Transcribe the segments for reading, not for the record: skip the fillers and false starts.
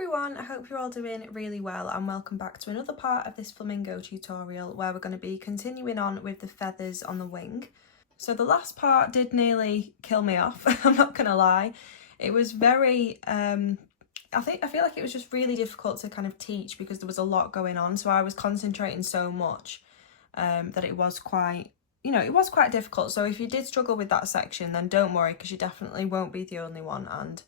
everyone, I hope you're all doing really well and welcome back to another part of this flamingo tutorial where we're going to be continuing on with the feathers on the wing. So the last part did nearly kill me off, I'm not going to lie. It was very, I feel like it was just really difficult to kind of teach because there was a lot going on, so I was concentrating so much that it was quite, it was quite difficult. So if you did struggle with that section, then don't worry because you definitely won't be the only one, and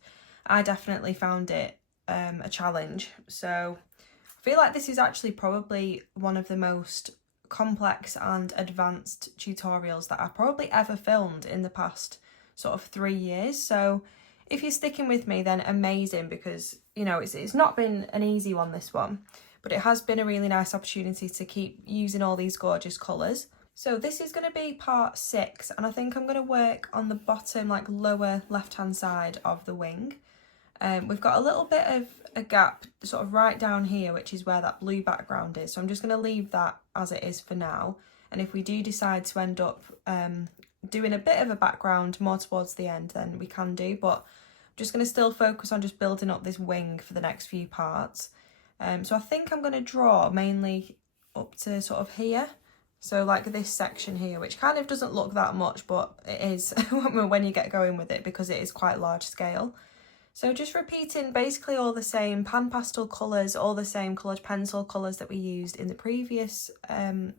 I definitely found it a challenge. So I feel like this is actually probably one of the most complex and advanced tutorials that I've probably ever filmed in the past sort of 3 years. So if you're sticking with me, then amazing, because it's not been an easy one, this one, but it has been a really nice opportunity to keep using all these gorgeous colours. So this is going to be part 6, and I think I'm going to work on the bottom, like lower left hand side of the wing. We've got a little bit of a gap sort of right down here, which is where that blue background is. So I'm just going to leave that as it is for now. And if we do decide to end up doing a bit of a background more towards the end, then we can do. But I'm just going to still focus on just building up this wing for the next few parts. So I think I'm going to draw mainly up to sort of here. So like this section here, which kind of doesn't look that much, but it is when you get going with it because it is quite large scale. So just repeating basically all the same pan pastel colours, all the same coloured pencil colours that we used in the previous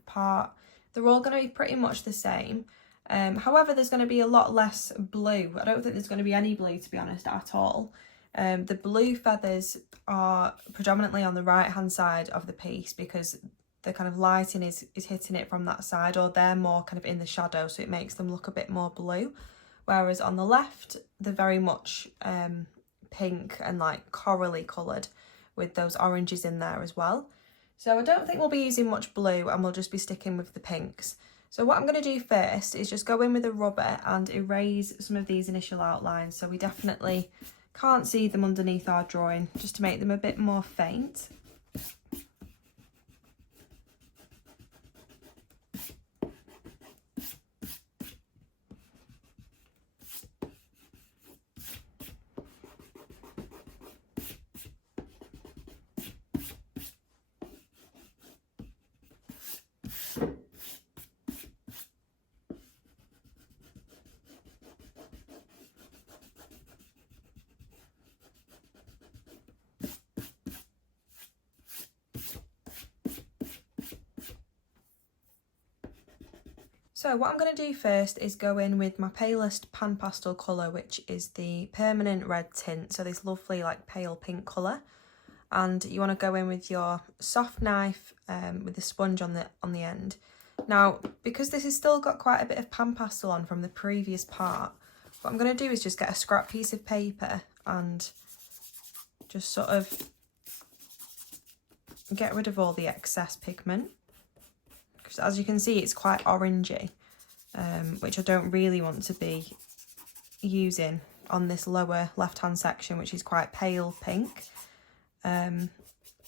part. They're all going to be pretty much the same. However, there's going to be a lot less blue. I don't think there's going to be any blue, to be honest, at all. The blue feathers are predominantly on the right hand side of the piece because the kind of lighting is hitting it from that side, or they're more kind of in the shadow, so it makes them look a bit more blue. Whereas on the left, they're very much pink and like corally coloured with those oranges in there as well. So I don't think we'll be using much blue, and we'll just be sticking with the pinks. So what I'm going to do first is just go in with a rubber and erase some of these initial outlines, so we definitely can't see them underneath our drawing, just to make them a bit more faint. So what I'm going to do first is go in with my palest pan pastel colour, which is the permanent red tint, so this lovely like pale pink colour. And you want to go in with your soft knife with the sponge on the end. Now, because this has still got quite a bit of pan pastel on from the previous part, what I'm going to do is just get a scrap piece of paper and just sort of get rid of all the excess pigment. Because as you can see, it's quite orangey, which I don't really want to be using on this lower left hand section, which is quite pale pink.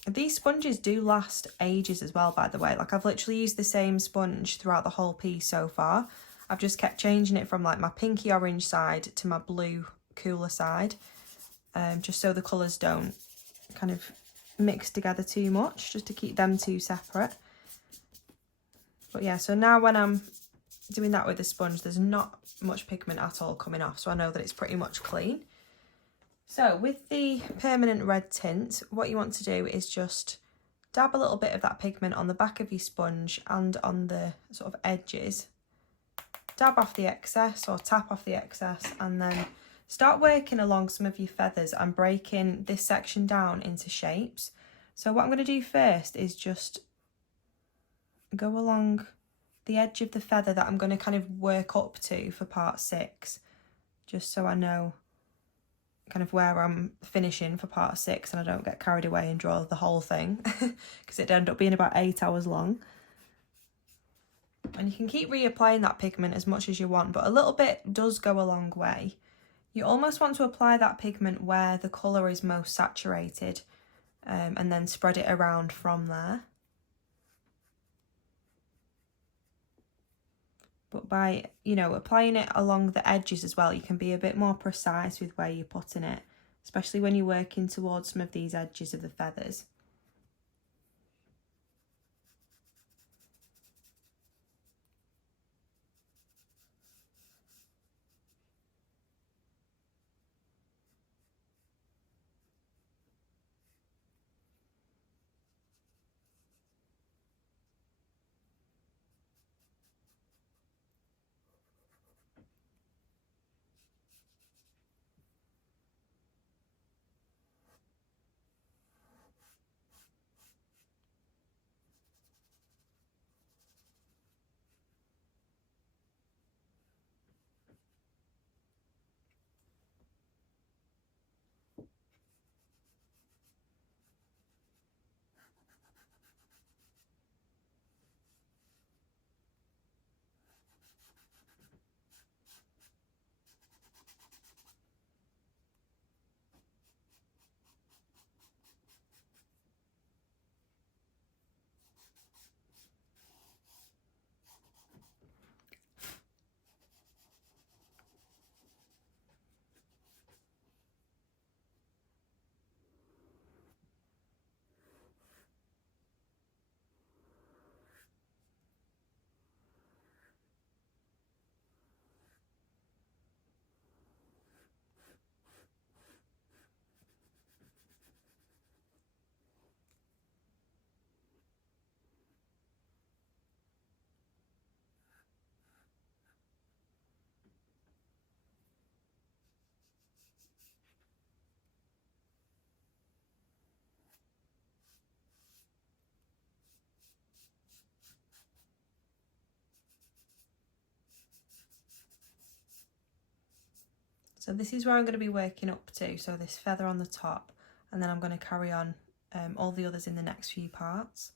These sponges do last ages as well, by the way. Like, I've literally used the same sponge throughout the whole piece so far. I've just kept changing it from like my pinky orange side to my blue cooler side, just so the colours don't kind of mix together too much, just to keep them two separate. But yeah, so now when I'm doing that with the sponge, there's not much pigment at all coming off, so I know that it's pretty much clean. So with the permanent red tint, what you want to do is just dab a little bit of that pigment on the back of your sponge and on the sort of edges. Dab off the excess or tap off the excess, and then start working along some of your feathers and breaking this section down into shapes. So what I'm going to do first is just go along the edge of the feather that I'm going to kind of work up to for part 6, just so I know kind of where I'm finishing for part 6 and I don't get carried away and draw the whole thing because it'd end up being about 8 hours long. And you can keep reapplying that pigment as much as you want, but a little bit does go a long way. You almost want to apply that pigment where the colour is most saturated, and then spread it around from there. But by, applying it along the edges as well, you can be a bit more precise with where you're putting it, especially when you're working towards some of these edges of the feathers. So this is where I'm going to be working up to, so this feather on the top, and then I'm going to carry on all the others in the next few parts.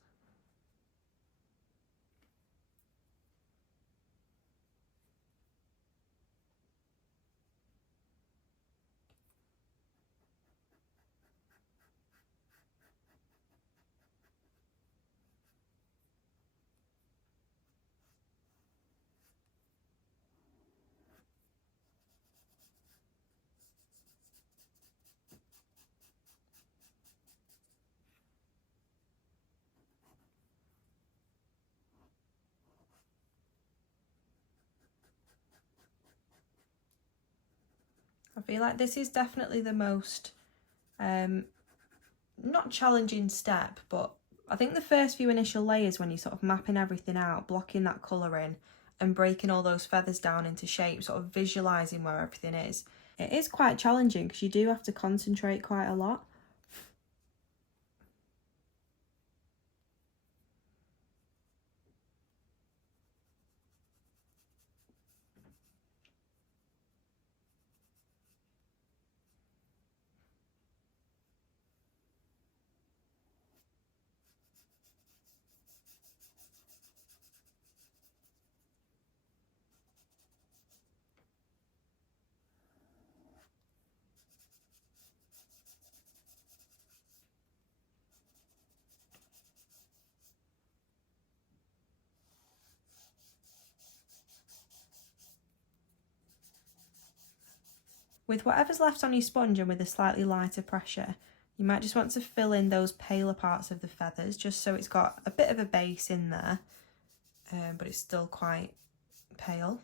I feel like this is definitely the most, not challenging step, but I think the first few initial layers when you're sort of mapping everything out, blocking that colour in and breaking all those feathers down into shape, sort of visualising where everything is, it is quite challenging because you do have to concentrate quite a lot. With whatever's left on your sponge and with a slightly lighter pressure, you might just want to fill in those paler parts of the feathers just so it's got a bit of a base in there, but it's still quite pale.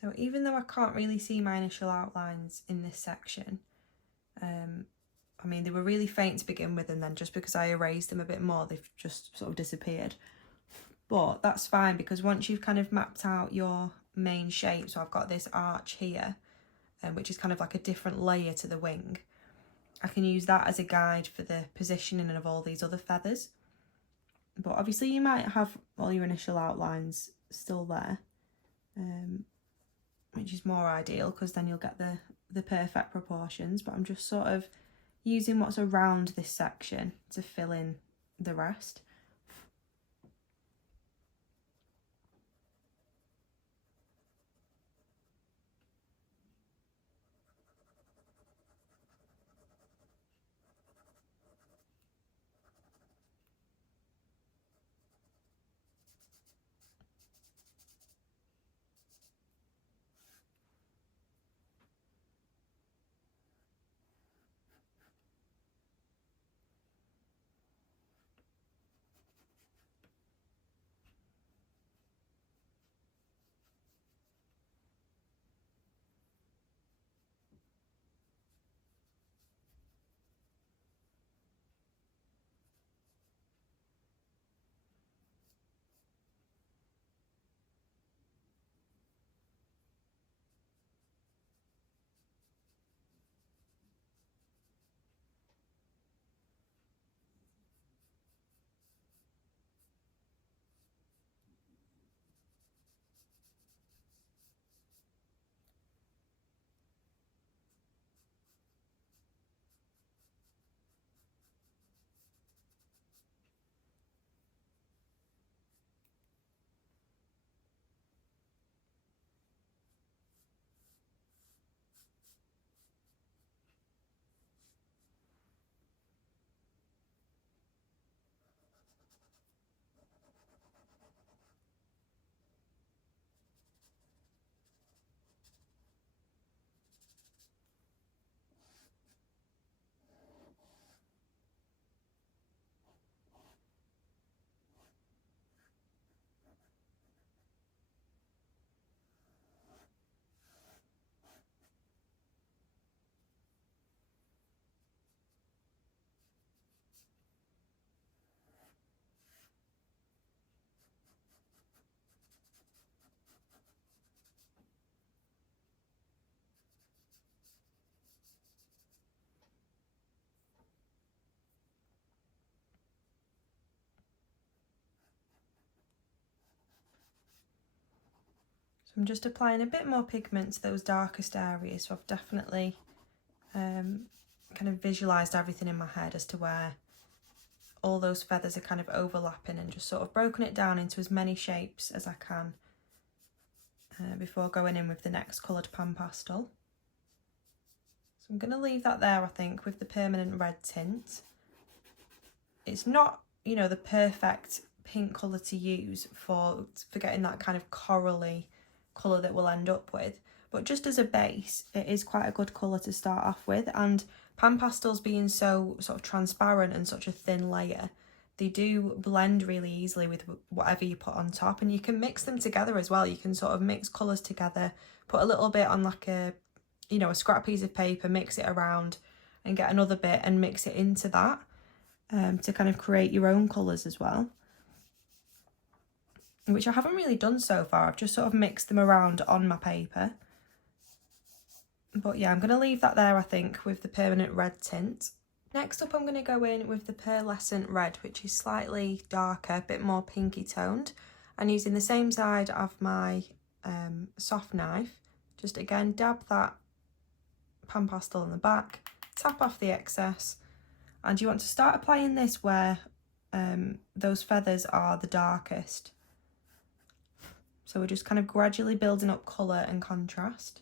So even though I can't really see my initial outlines in this section, I mean, they were really faint to begin with, and then just because I erased them a bit more, they've just sort of disappeared. But that's fine, because once you've kind of mapped out your main shape, so I've got this arch here, which is kind of like a different layer to the wing, I can use that as a guide for the positioning of all these other feathers. But obviously you might have all your initial outlines still there, which is more ideal, because then you'll get the perfect proportions. But I'm just sort of using what's around this section to fill in the rest. So I'm just applying a bit more pigment to those darkest areas. So I've definitely kind of visualised everything in my head as to where all those feathers are kind of overlapping, and just sort of broken it down into as many shapes as I can before going in with the next coloured pan pastel. So I'm going to leave that there, I think, with the permanent red tint. It's not, you know, the perfect pink colour to use for getting that kind of corally colour that we'll end up with, but just as a base it is quite a good colour to start off with. And pan pastels being so sort of transparent and such a thin layer, they do blend really easily with whatever you put on top, and you can mix them together as well. You can sort of mix colours together, put a little bit on like a, you know, a scrap piece of paper, mix it around and get another bit and mix it into that to kind of create your own colours as well, which I haven't really done so far. I've just sort of mixed them around on my paper. But yeah, I'm going to leave that there, I think, with the permanent red tint. Next up, I'm going to go in with the pearlescent red, which is slightly darker, a bit more pinky toned, and using the same side of my soft knife, just again dab that pan pastel on the back, tap off the excess, and you want to start applying this where those feathers are the darkest. So we're just kind of gradually building up colour and contrast.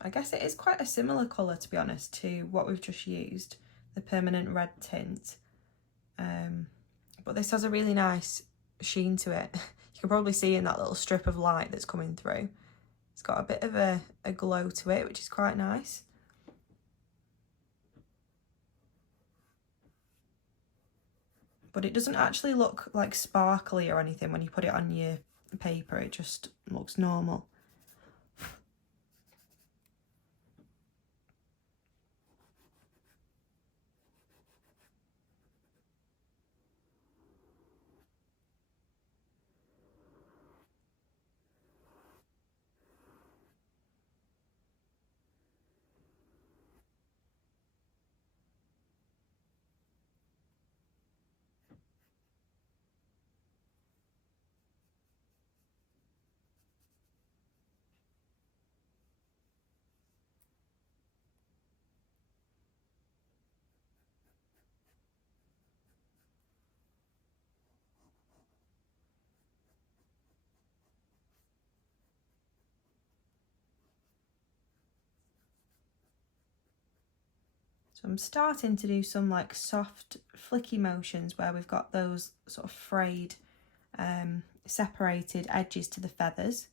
I guess it is quite a similar colour, to be honest, to what we've just used, the permanent red tint. But this has a really nice sheen to it. You can probably see in that little strip of light that's coming through. It's got a bit of a glow to it, which is quite nice. but it doesn't actually look like sparkly or anything when you put it on your paper. It just looks normal. So I'm starting to do some like soft flicky motions where we've got those sort of frayed, separated edges to the feathers.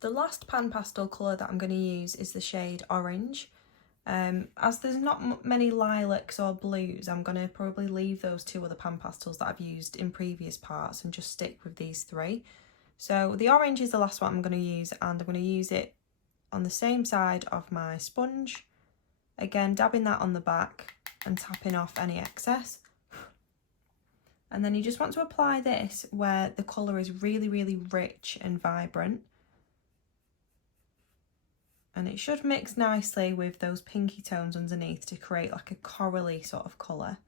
The last pan pastel colour that I'm going to use is the shade Orange. As there's not many lilacs or blues, I'm going to probably leave those two other pan pastels that I've used in previous parts and just stick with these three. So the orange is the last one I'm going to use, and I'm going to use it on the same side of my sponge. Again, dabbing that on the back and tapping off any excess. And then you just want to apply this where the colour is really, really rich and vibrant. And it should mix nicely with those pinky tones underneath to create like a corally sort of colour.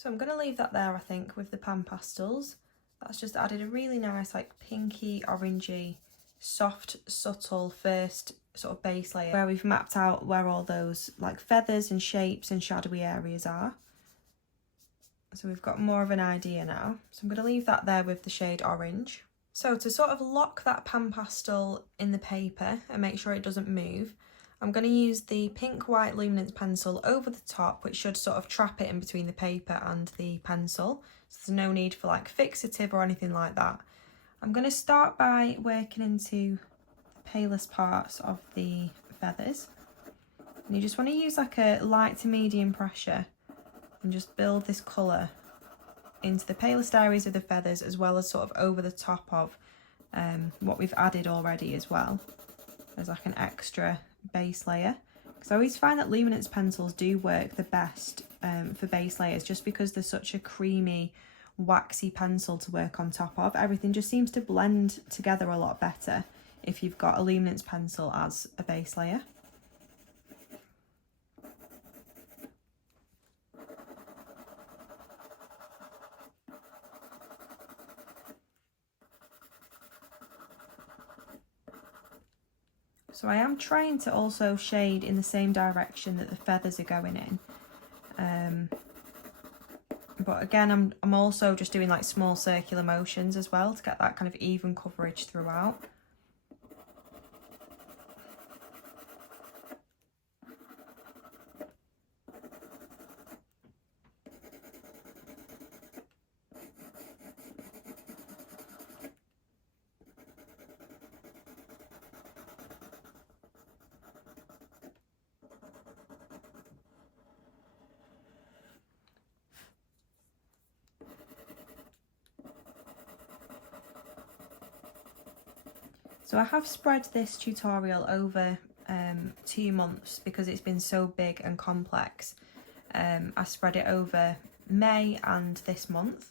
So I'm going to leave that there, I think, with the pan pastels. That's just added a really nice, like, pinky, orangey, soft, subtle first sort of base layer where we've mapped out where all those, like, feathers and shapes and shadowy areas are. So we've got more of an idea now. So I'm going to leave that there with the shade orange. So to sort of lock that pan pastel in the paper and make sure it doesn't move, I'm going to use the pink white luminance pencil over the top, which should sort of trap it in between the paper and the pencil. So there's no need for like fixative or anything like that. I'm going to start by working into the palest parts of the feathers. And you just want to use like a light to medium pressure and just build this colour into the palest areas of the feathers, as well as sort of over the top of what we've added already as well. There's like an extra base layer, because I always find that luminance pencils do work the best for base layers, just because they're such a creamy, waxy pencil to work on top of. Everything just seems to blend together a lot better if you've got a luminance pencil as a base layer. So I am trying to also shade in the same direction that the feathers are going in. But again, I'm also just doing like small circular motions as well to get that kind of even coverage throughout. So I have spread this tutorial over 2 months because it's been so big and complex. I spread it over May and this month.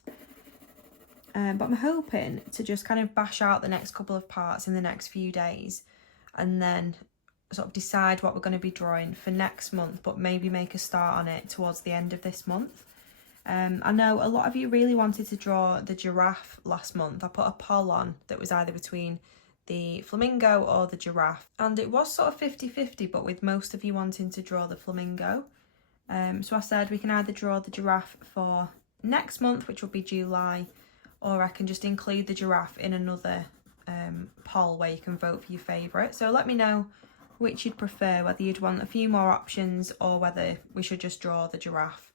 But I'm hoping to just kind of bash out the next couple of parts in the next few days and then sort of decide what we're going to be drawing for next month, but maybe make a start on it towards the end of this month. I know a lot of you really wanted to draw the giraffe last month. I put a poll on that was either between the flamingo or the giraffe, and it was sort of 50-50, but with most of you wanting to draw the flamingo. So I said we can either draw the giraffe for next month, which will be July, or I can just include the giraffe in another poll where you can vote for your favourite. So let me know which you'd prefer, whether you'd want a few more options or whether we should just draw the giraffe,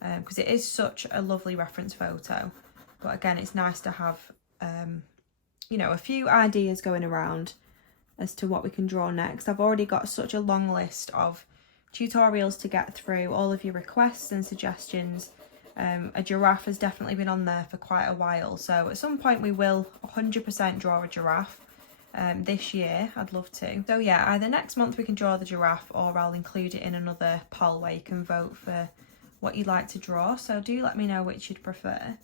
because it is such a lovely reference photo. But again, it's nice to have you know, a few ideas going around as to what we can draw next. I've already got such a long list of tutorials to get through, all of your requests and suggestions. A giraffe has definitely been on there for quite a while, so at some point we will 100% draw a giraffe this year. I'd love to. So yeah, either next month we can draw the giraffe, or I'll include it in another poll where you can vote for what you'd like to draw. So do let me know which you'd prefer.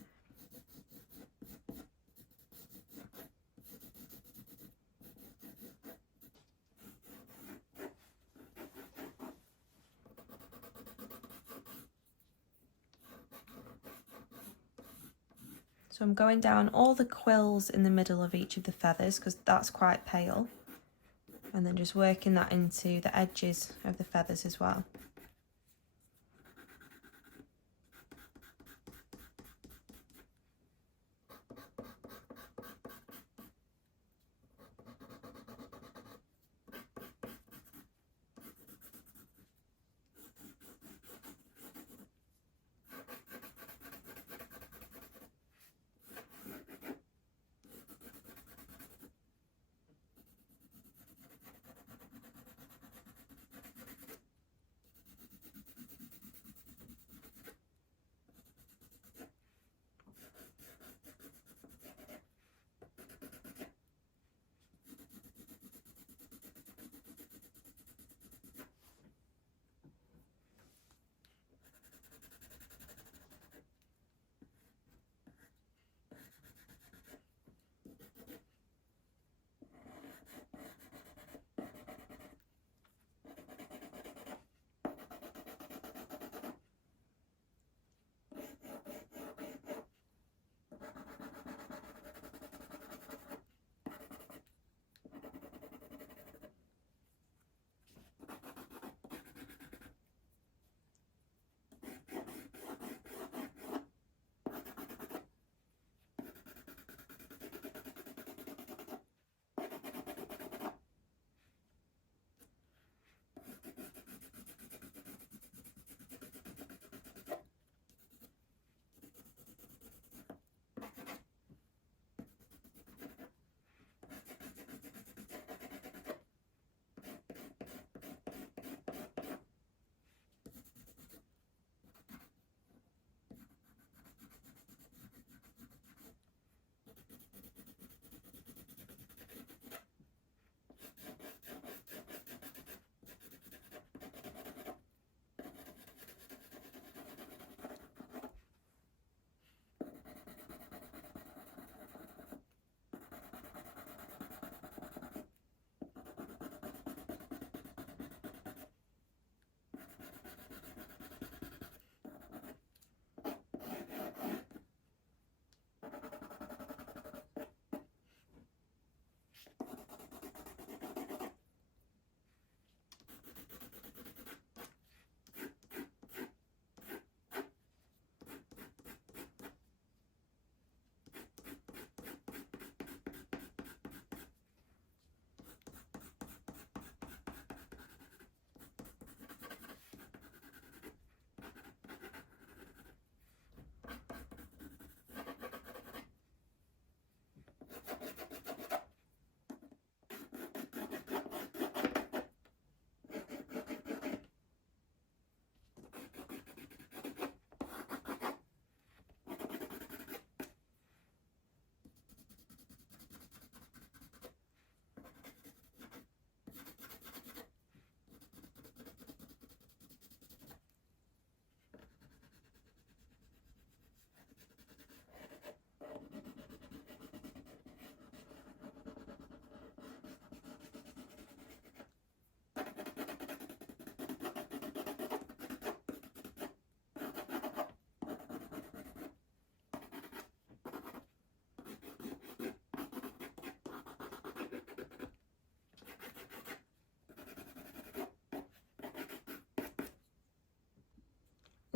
So I'm going down all the quills in the middle of each of the feathers because that's quite pale, and then just working that into the edges of the feathers as well.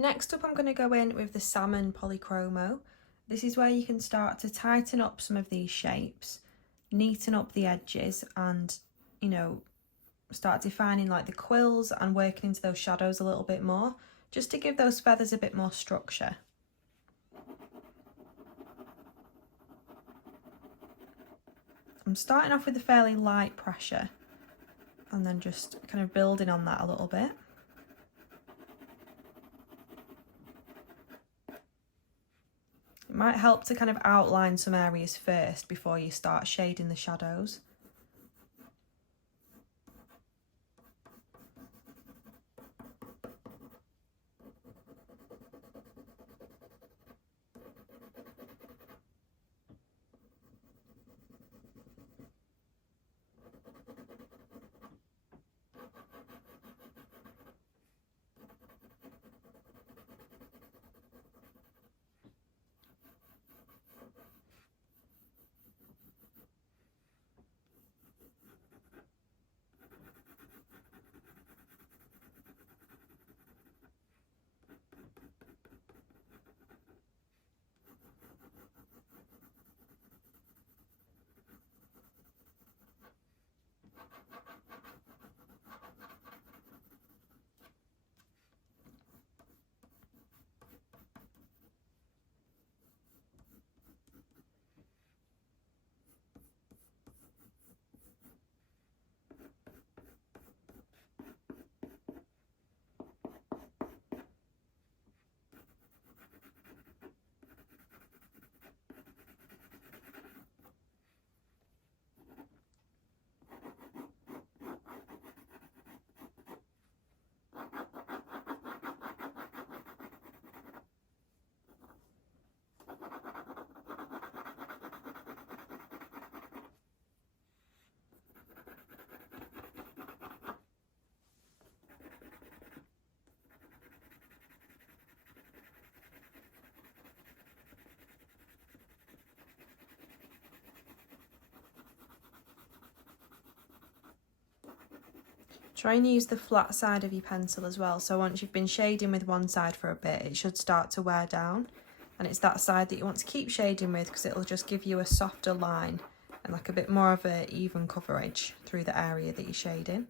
Next up I'm going to go in with the Salmon Polychromo. This is where you can start to tighten up some of these shapes, neaten up the edges and, you know, start defining like the quills and working into those shadows a little bit more, just to give those feathers a bit more structure. I'm starting off with a fairly light pressure and then just kind of building on that a little bit. It might help to kind of outline some areas first before you start shading the shadows. Try and use the flat side of your pencil as well, so once you've been shading with one side for a bit, it should start to wear down, and it's that side that you want to keep shading with because it'll just give you a softer line and like a bit more of an even coverage through the area that you're shading.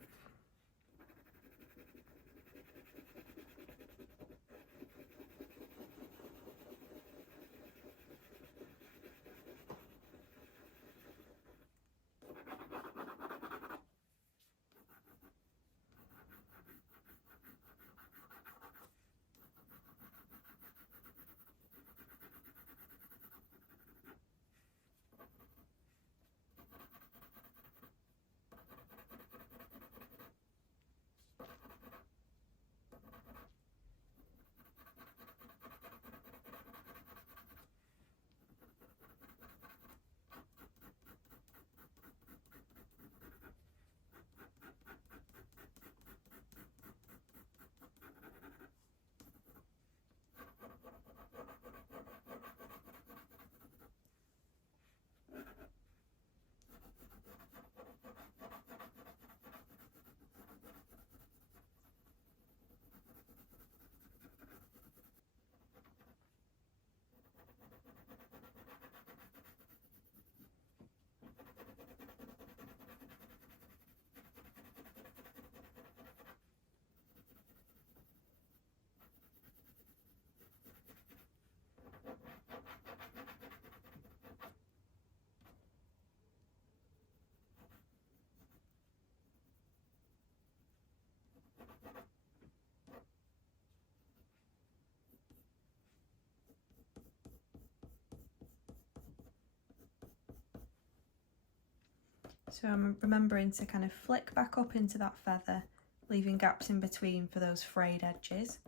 So I'm remembering to kind of flick back up into that feather, leaving gaps in between for those frayed edges.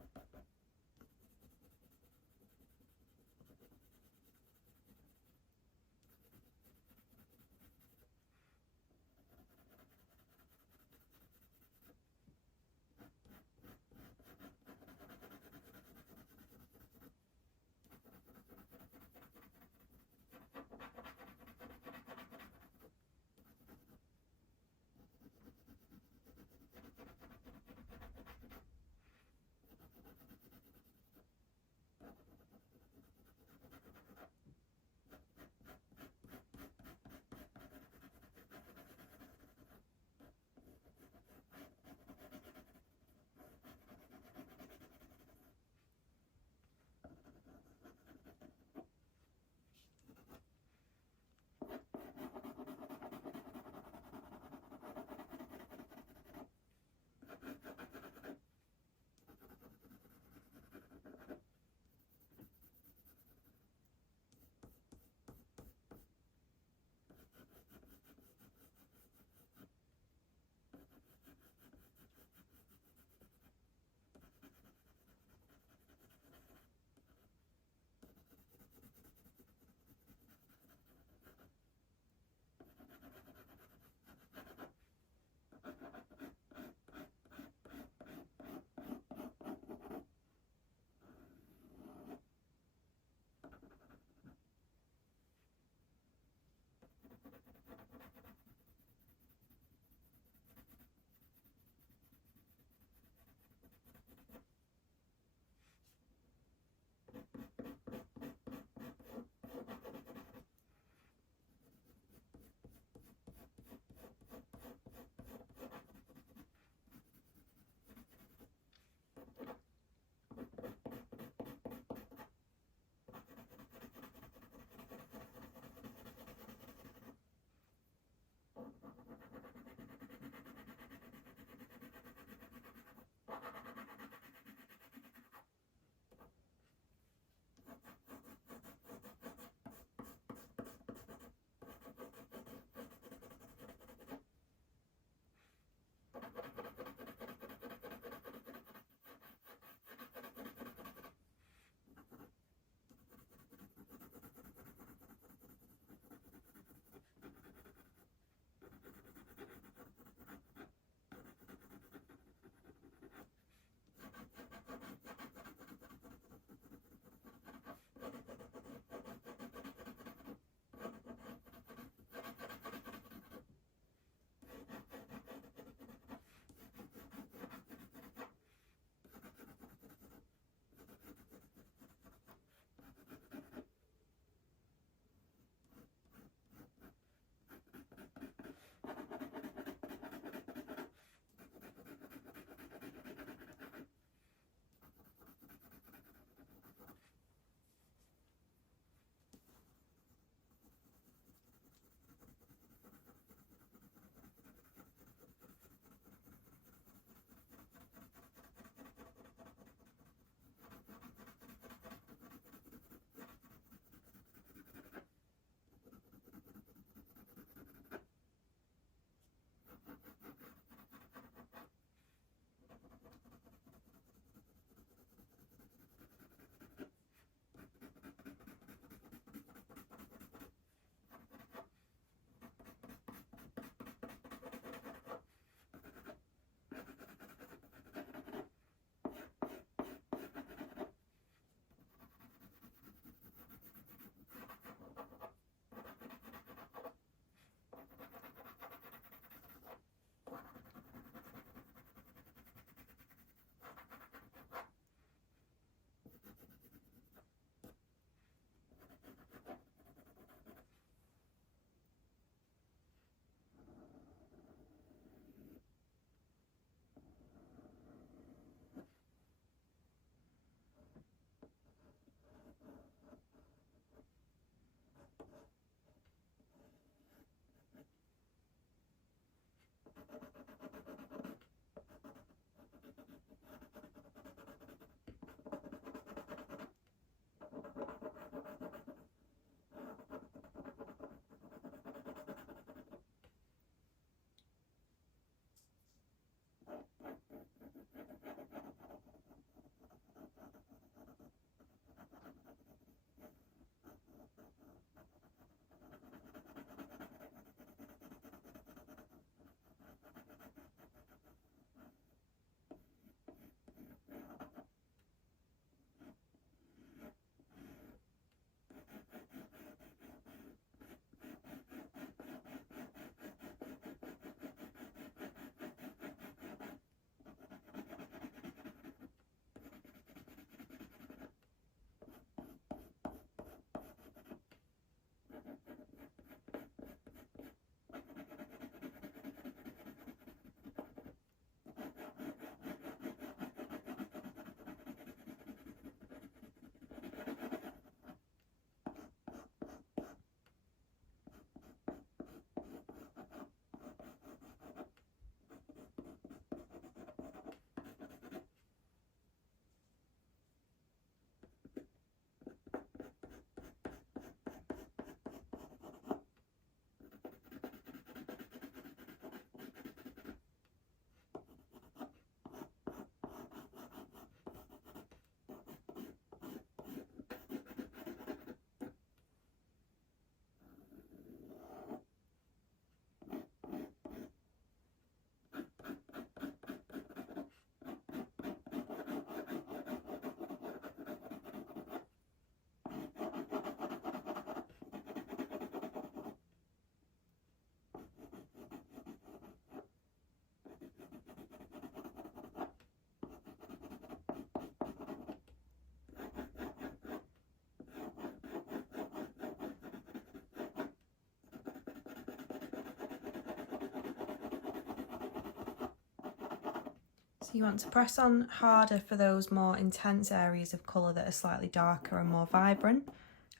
So you want to press on harder for those more intense areas of colour that are slightly darker and more vibrant,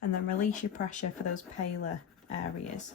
and then release your pressure for those paler areas.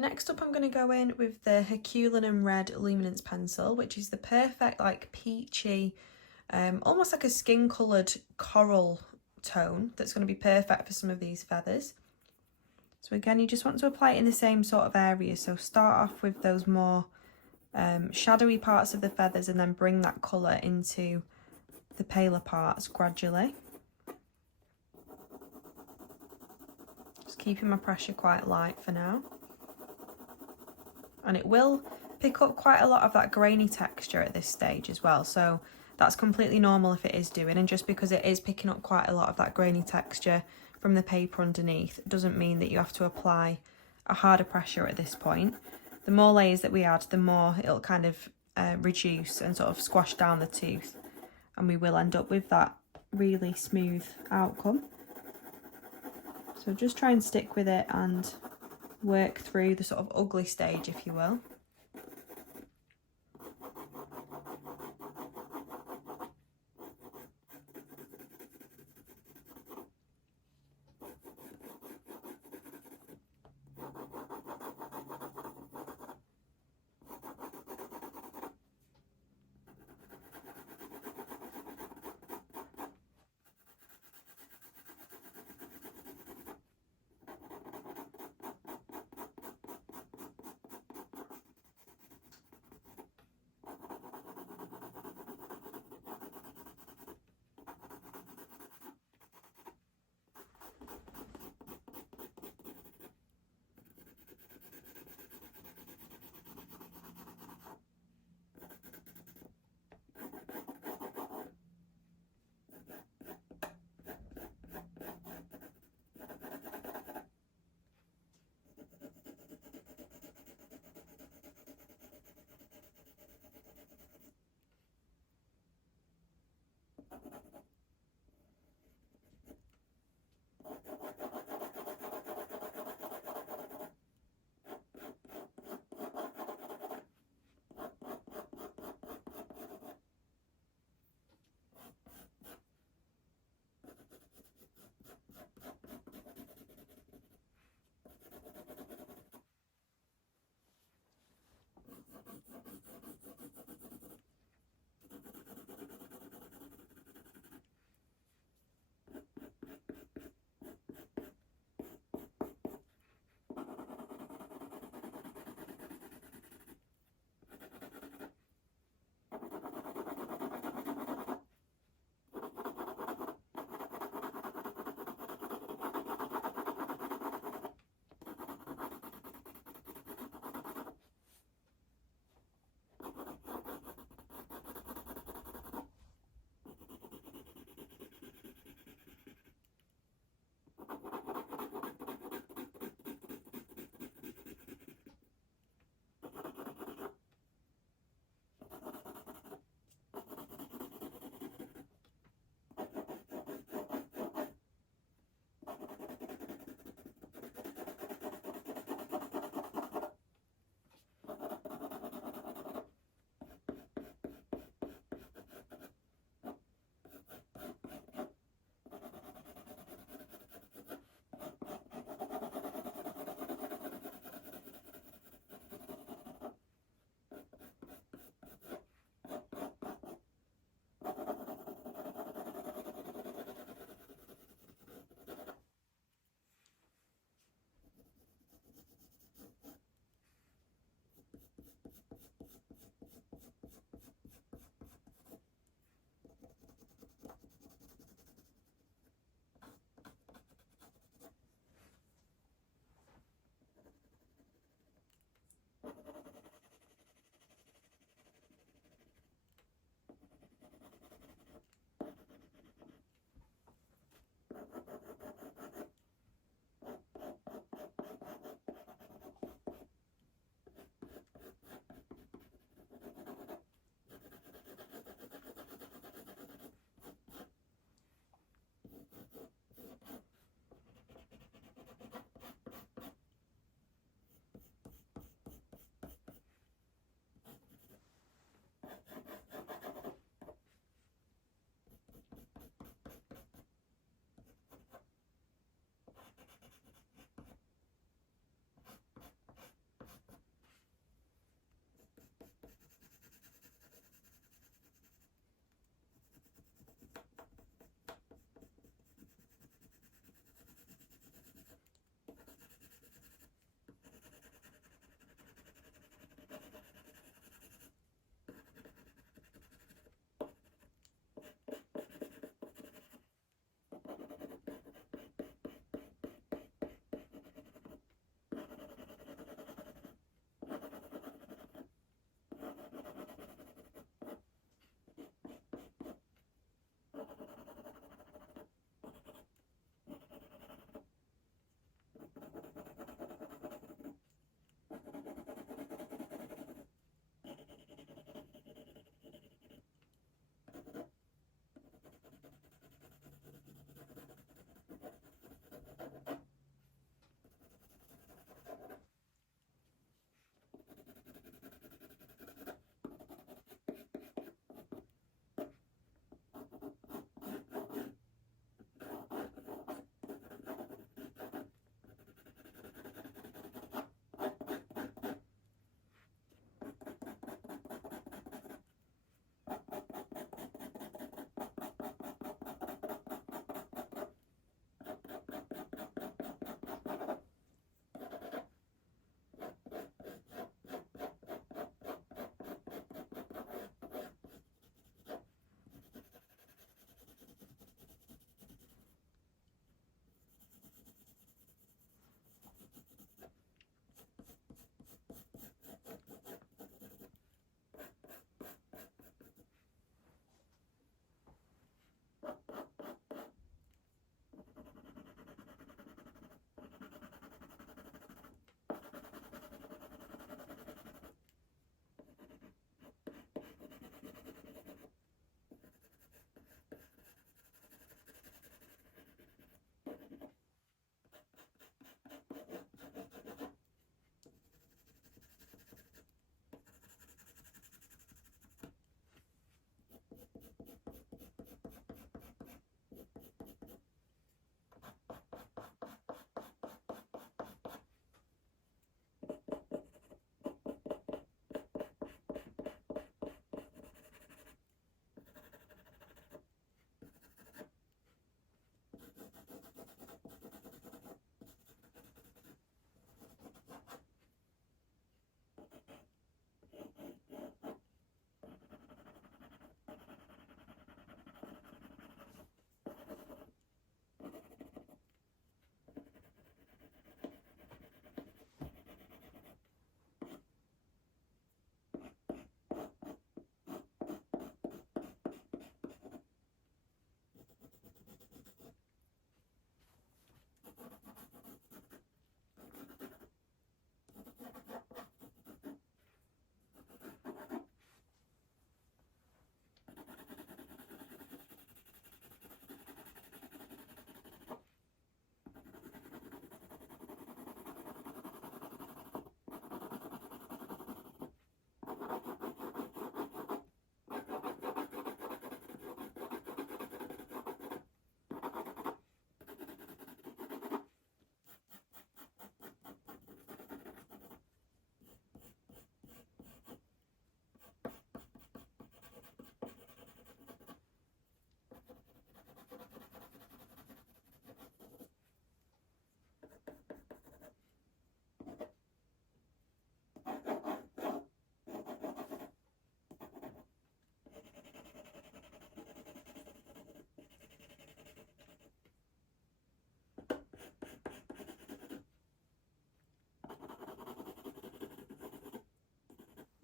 Next up I'm going to go in with the Herculean Red Luminance pencil, which is the perfect like peachy, almost like a skin coloured coral tone that's going to be perfect for some of these feathers. So again, you just want to apply it in the same sort of area, so start off with those more shadowy parts of the feathers and then bring that colour into the paler parts gradually. Just keeping my pressure quite light for now. And it will pick up quite a lot of that grainy texture at this stage as well, so that's completely normal if it is doing, and just because it is picking up quite a lot of that grainy texture from the paper underneath doesn't mean that you have to apply a harder pressure at this point. The more layers that we add, the more it'll kind of reduce and sort of squash down the tooth, and we will end up with that really smooth outcome. So just try and stick with it and work through the sort of ugly stage, if you will.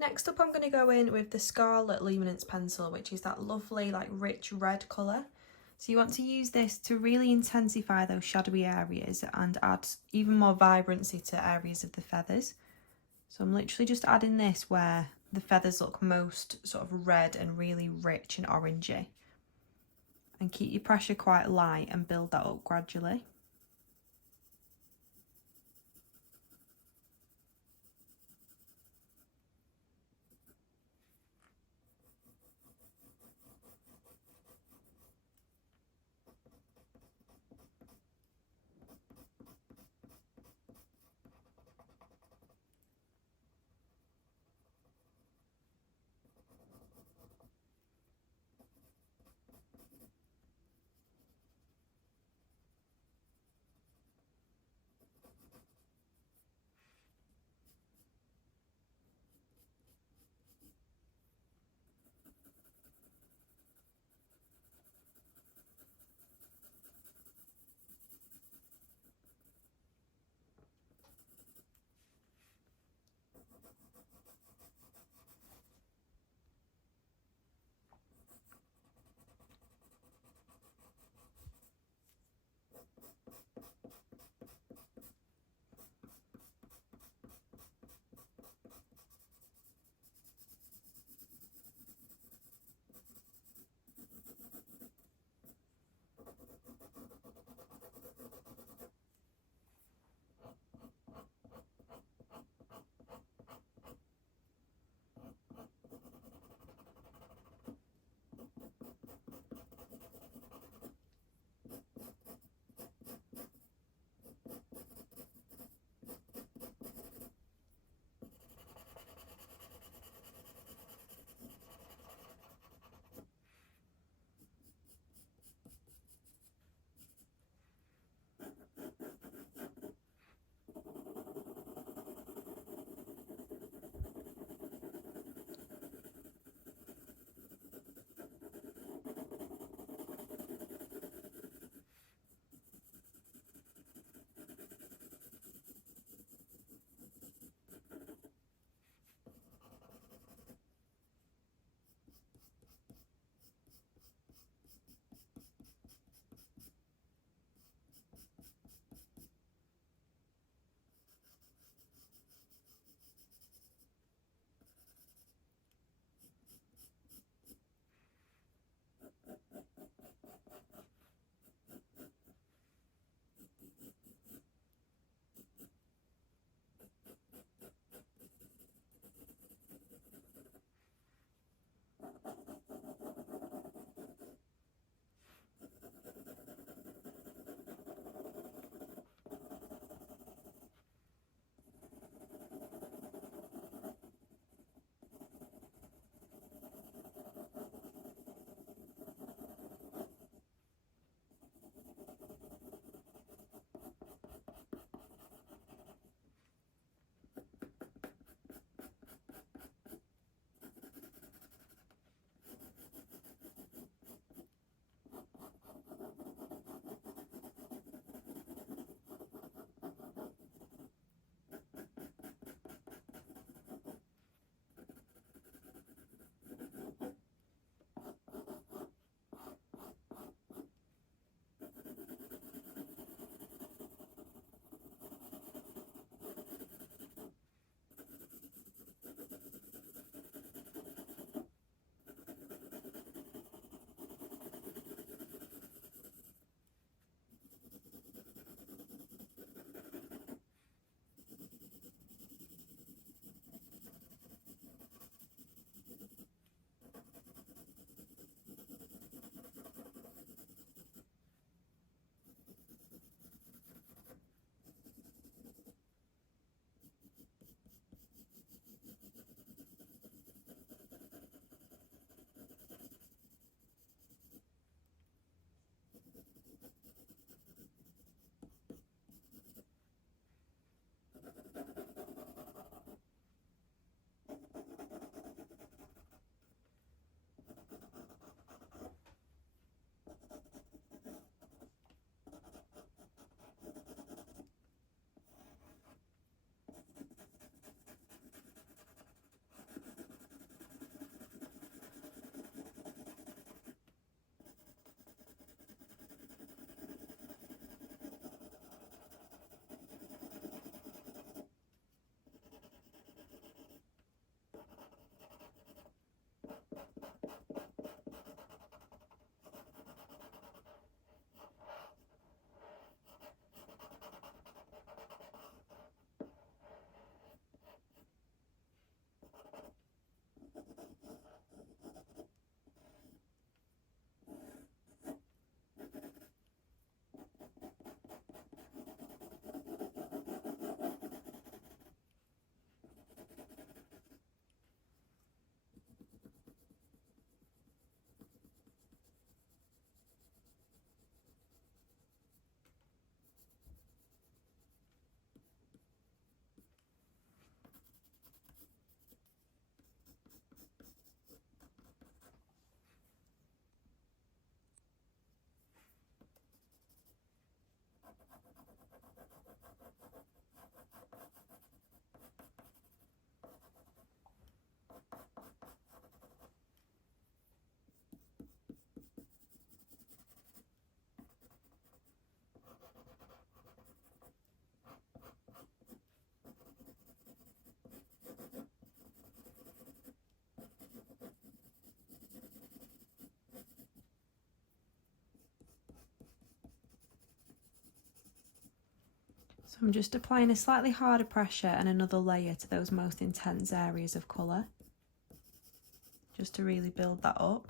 Next up I'm going to go in with the Scarlet Luminance pencil, which is that lovely like rich red colour. So you want to use this to really intensify those shadowy areas and add even more vibrancy to areas of the feathers. So I'm literally just adding this where the feathers look most sort of red and really rich and orangey. And keep your pressure quite light and build that up gradually. So I'm just applying a slightly harder pressure and another layer to those most intense areas of colour, just to really build that up.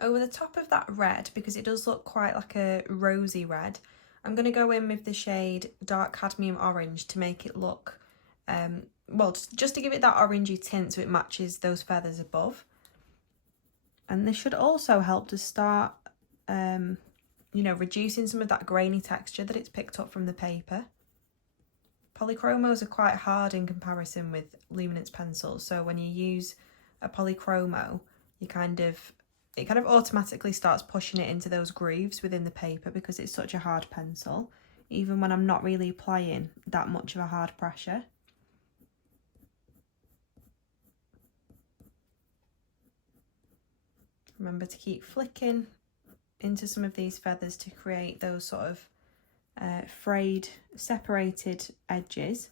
Over the top of that red, because it does look quite like a rosy red, I'm going to go in with the shade Dark Cadmium Orange to make it look, well, just to give it that orangey tint so it matches those feathers above. And this should also help to start, you know, reducing some of that grainy texture that it's picked up from the paper. Polychromos are quite hard in comparison with luminance pencils, so when you use a polychromo, it kind of automatically starts pushing it into those grooves within the paper because it's such a hard pencil, even when I'm not really applying that much of a hard pressure. Remember to keep flicking into some of these feathers to create those sort of frayed, separated edges.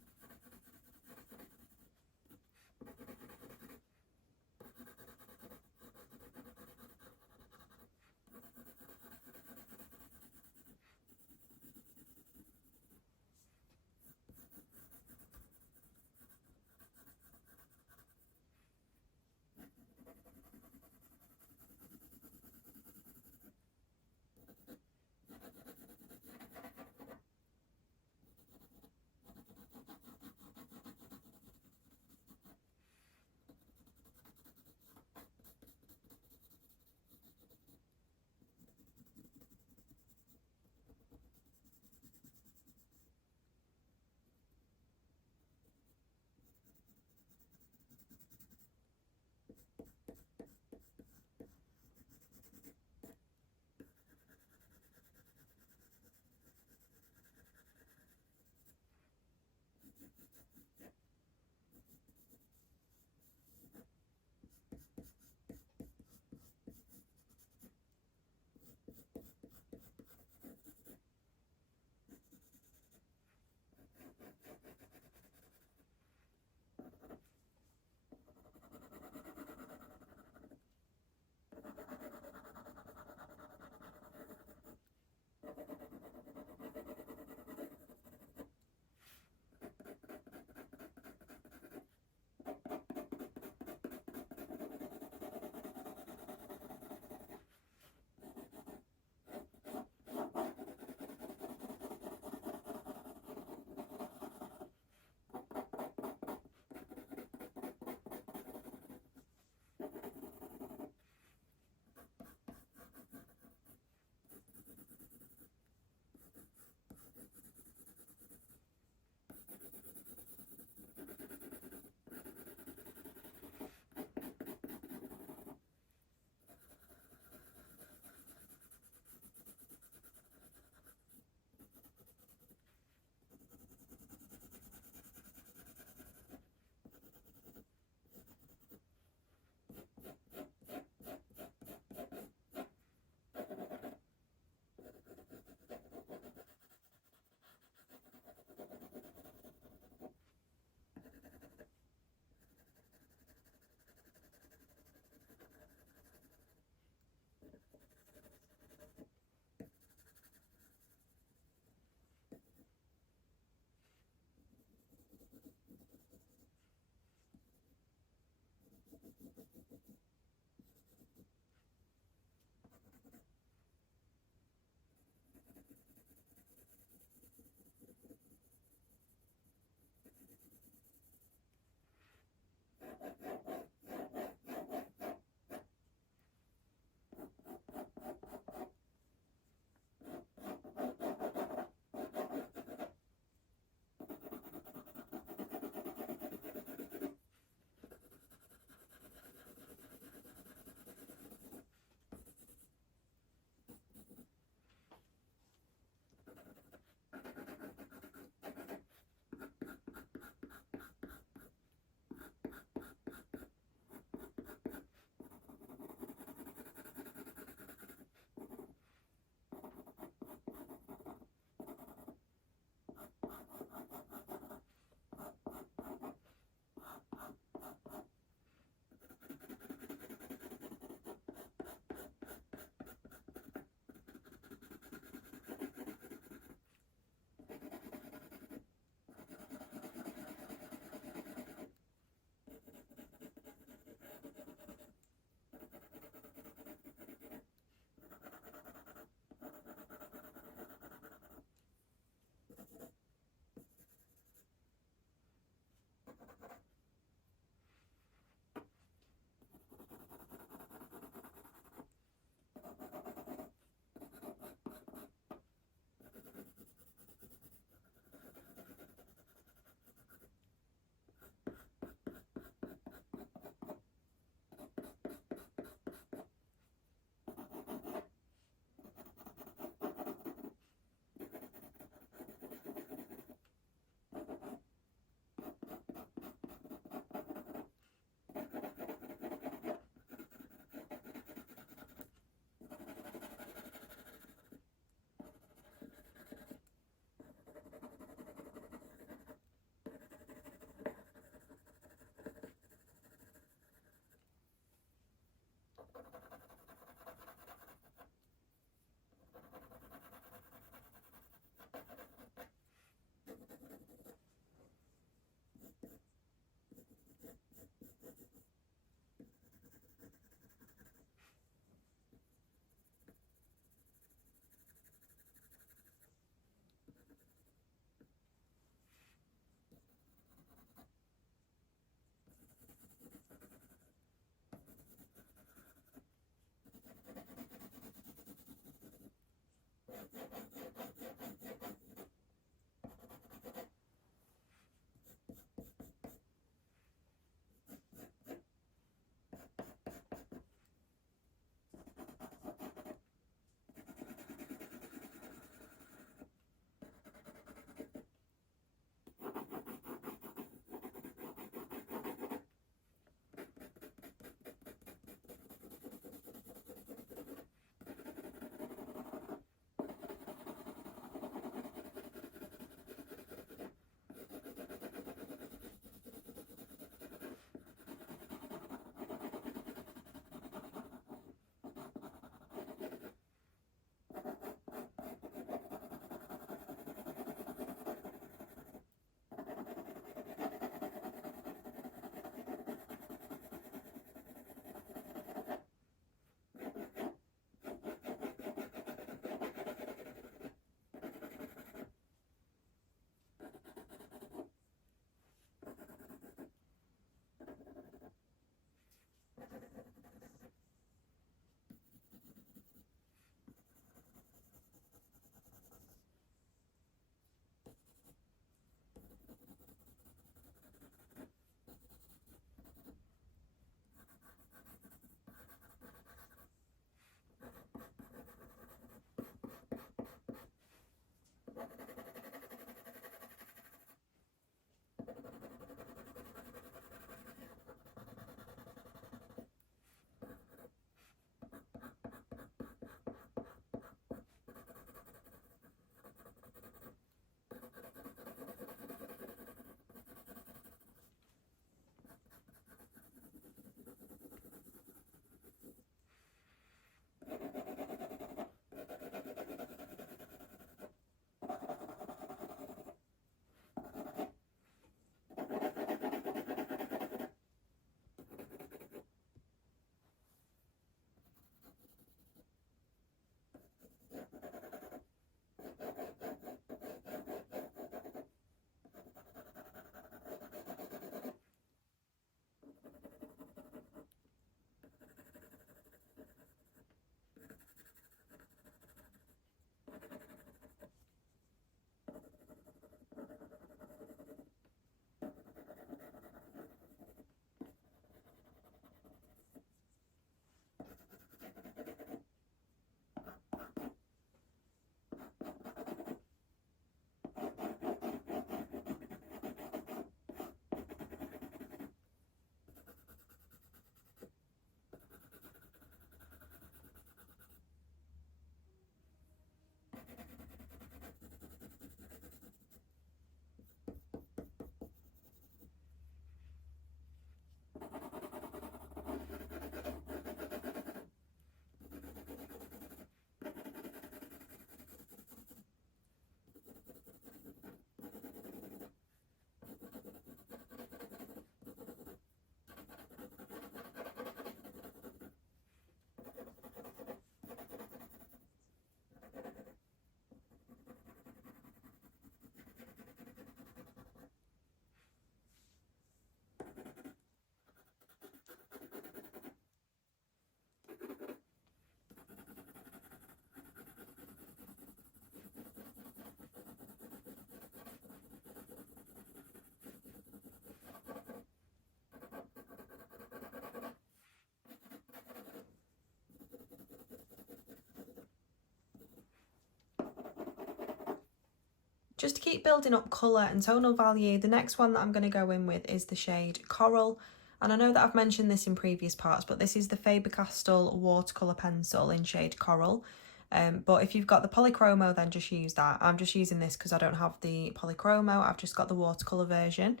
just to keep building up colour and tonal value, the next one that I'm going to go in with is the shade Coral. And I know that I've mentioned this in previous parts, but this is the Faber-Castell watercolour pencil in shade Coral. But if you've got the polychromo, then just use that. I'm just using this because I don't have the polychromo, I've just got the watercolour version.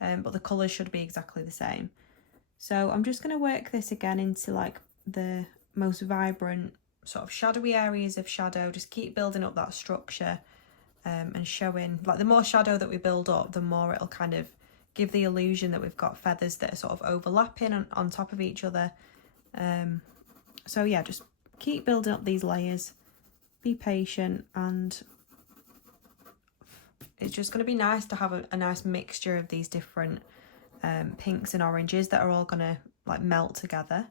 But the colours should be exactly the same. So I'm just going to work this again into like the most vibrant sort of shadowy areas of shadow. Just keep building up that structure and showing, like the more shadow that we build up, the more it'll kind of give the illusion that we've got feathers that are sort of overlapping on top of each other. So yeah, just keep building up these layers, be patient, and it's just going to be nice to have a nice mixture of these different pinks and oranges that are all going to like melt together.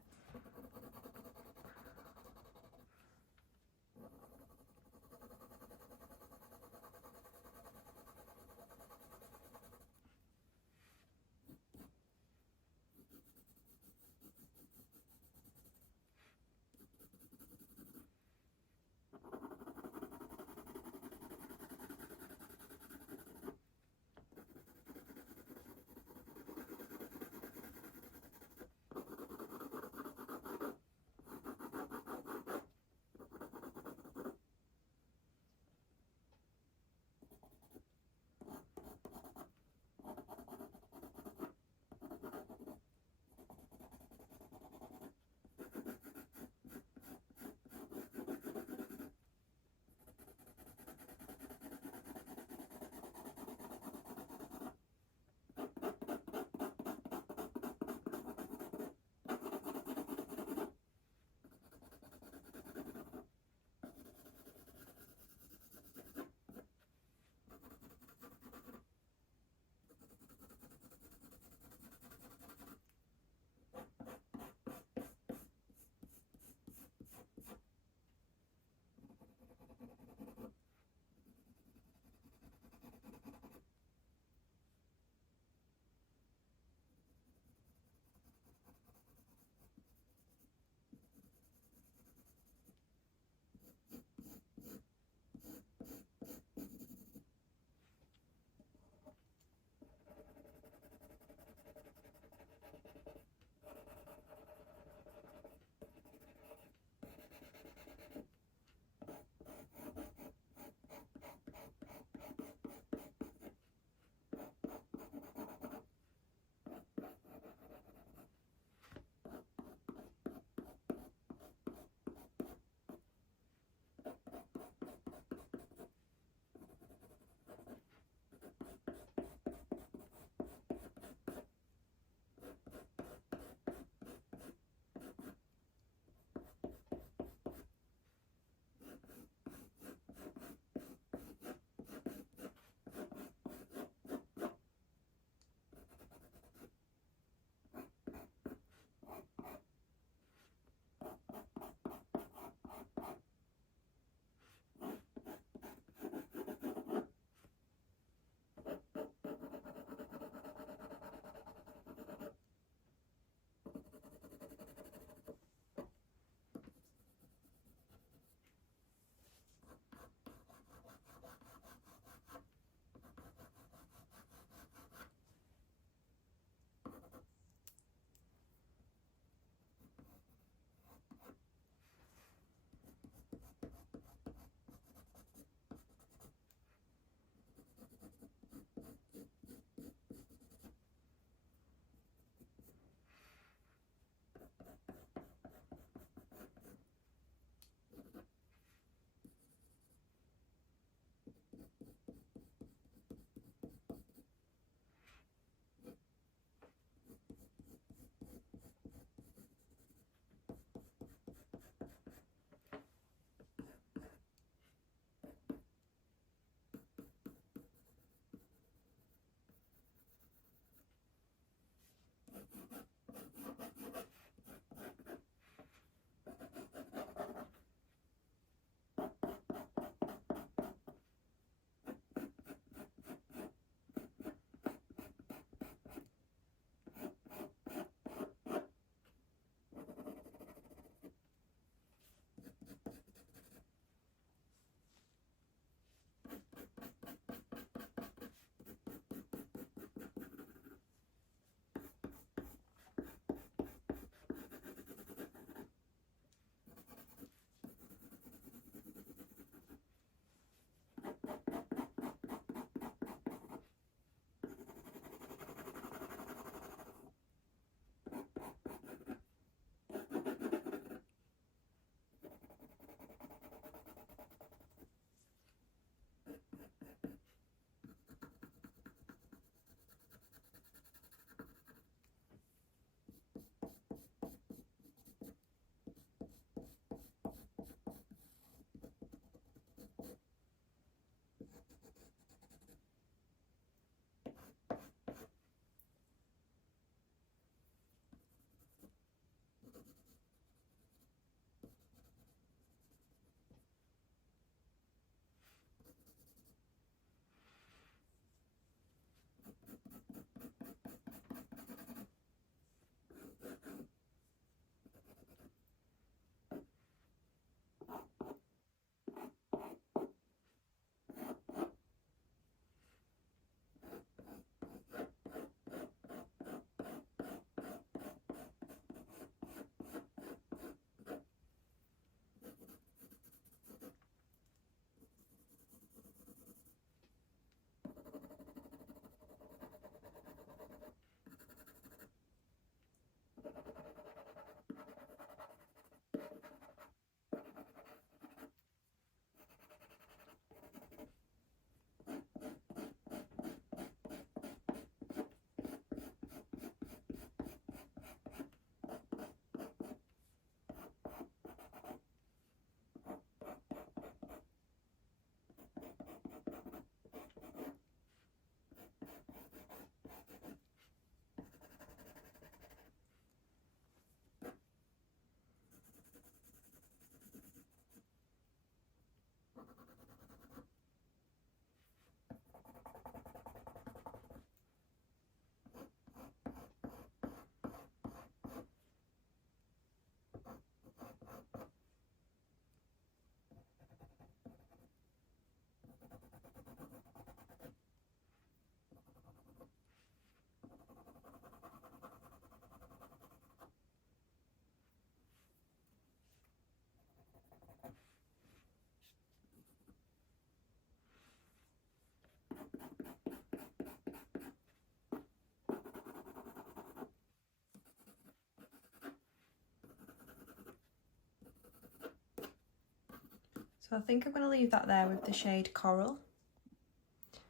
So I think I'm going to leave that there with the shade Coral.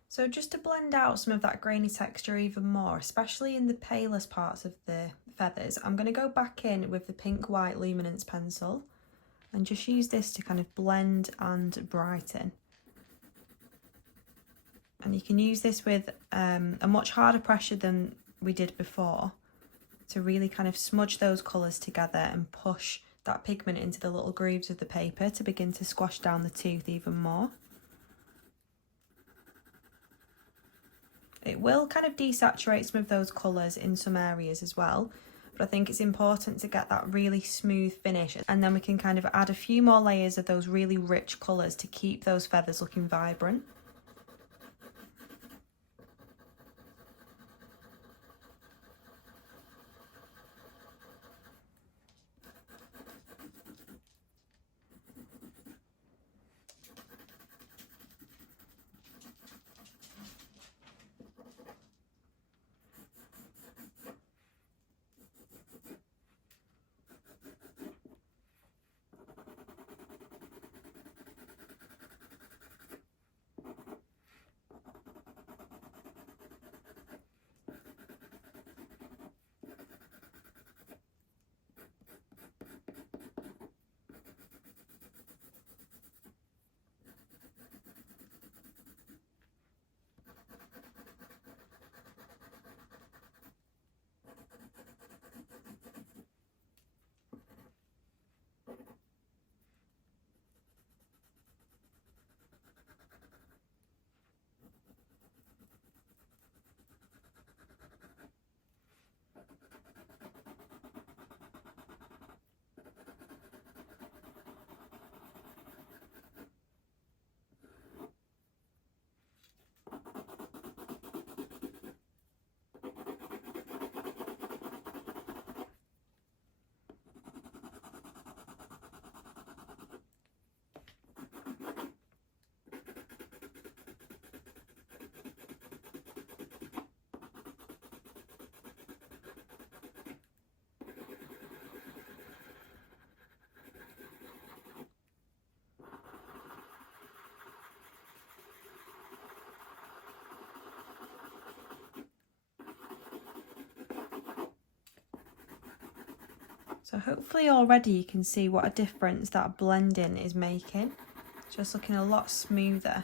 So just to blend out some of that grainy texture even more, especially in the palest parts of the feathers, I'm going to go back in with the Pink White Luminance pencil and just use this to kind of blend and brighten. And you can use this with a much harder pressure than we did before to really kind of smudge those colours together and push that pigment into the little grooves of the paper to begin to squash down the tooth even more. It will kind of desaturate some of those colours in some areas as well, but I think it's important to get that really smooth finish, and then we can kind of add a few more layers of those really rich colours to keep those feathers looking vibrant. So hopefully already you can see what a difference that blending is making. It's just looking a lot smoother.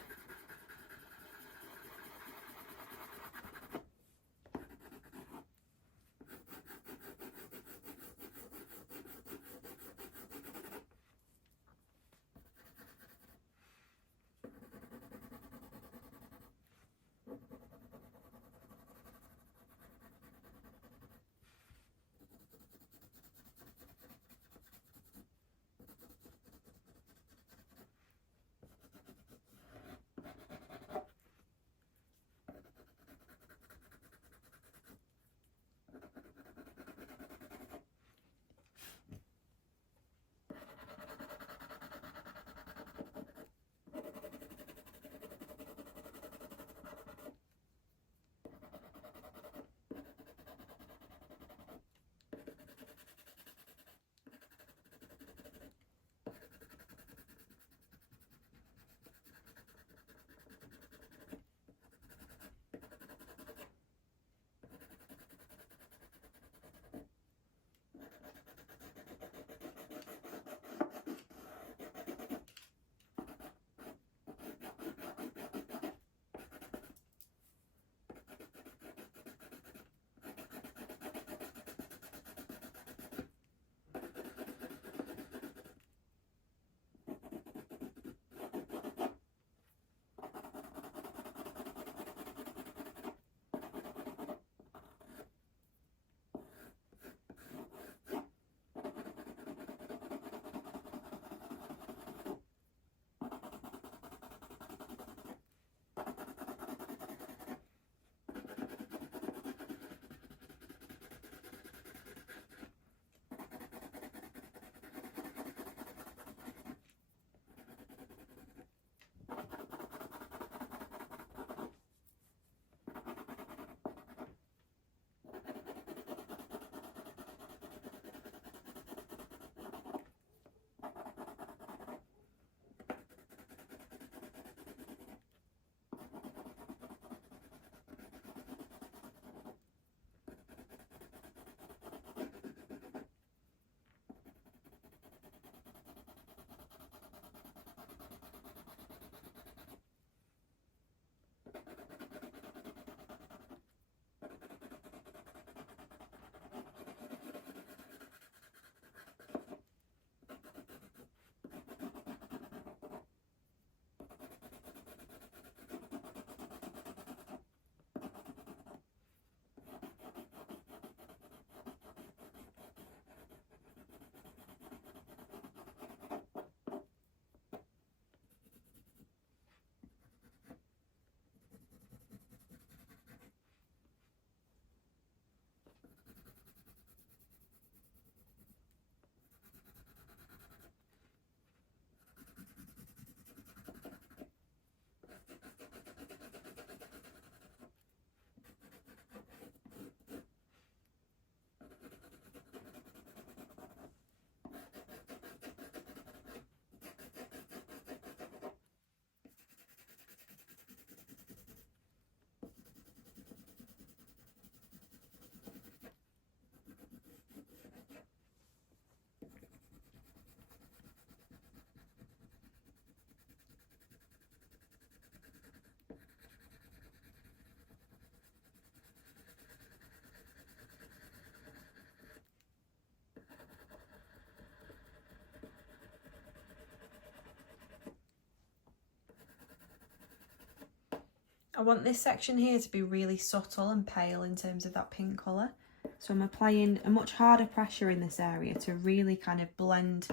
I want this section here to be really subtle and pale in terms of that pink colour. So I'm applying a much harder pressure in this area to really kind of blend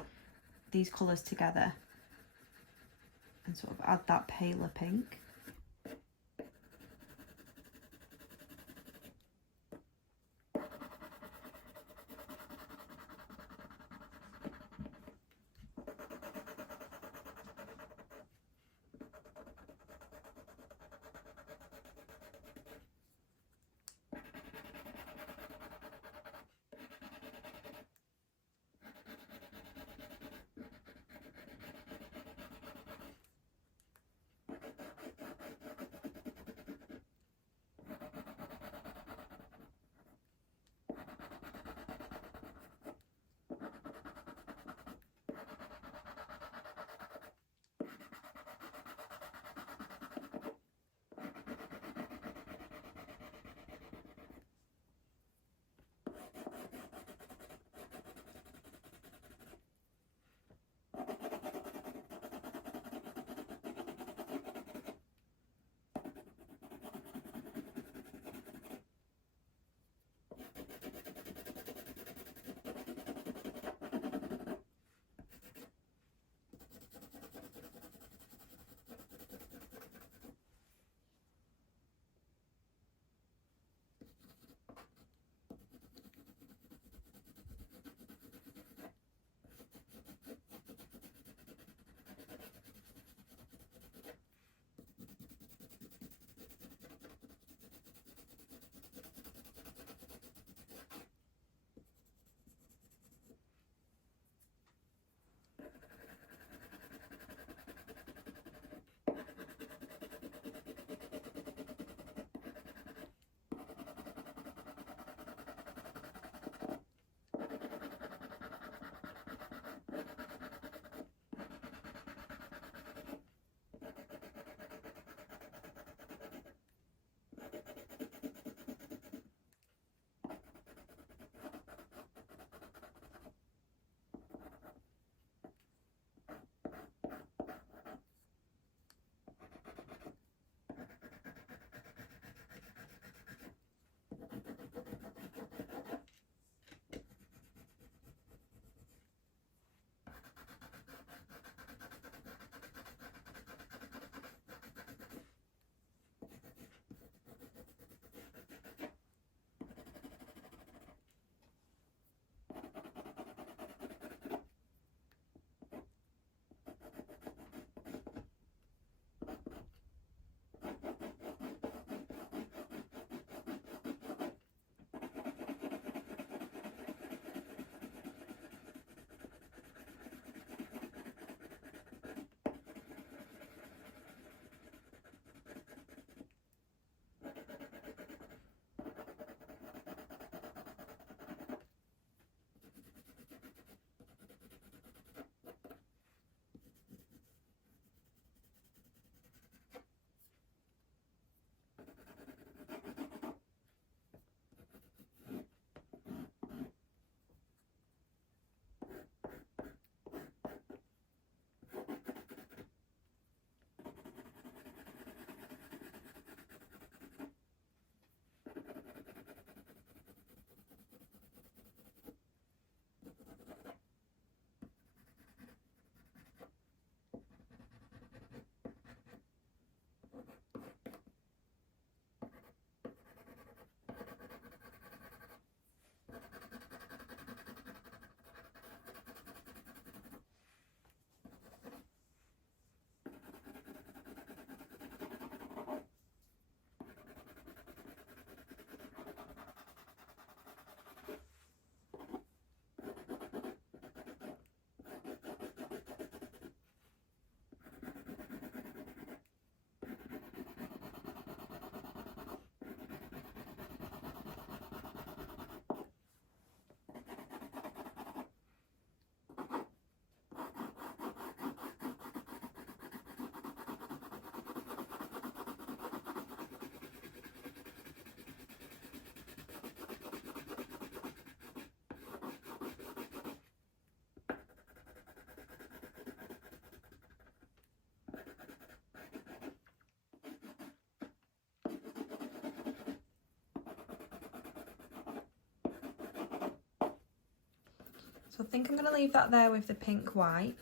these colours together and sort of add that paler pink. think I'm going to leave that there with the pink white.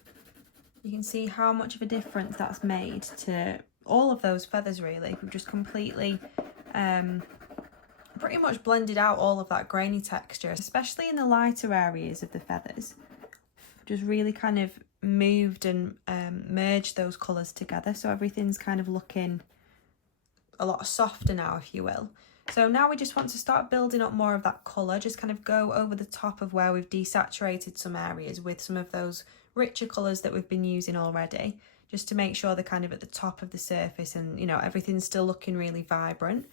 You can see how much of a difference that's made to all of those feathers really. We've just completely pretty much blended out all of that grainy texture, especially in the lighter areas of the feathers. Just really kind of moved and merged those colours together, so everything's kind of looking a lot softer now, if you will. So now we just want to start building up more of that colour, just kind of go over the top of where we've desaturated some areas with some of those richer colours that we've been using already, just to make sure they're kind of at the top of the surface and, you know, everything's still looking really vibrant.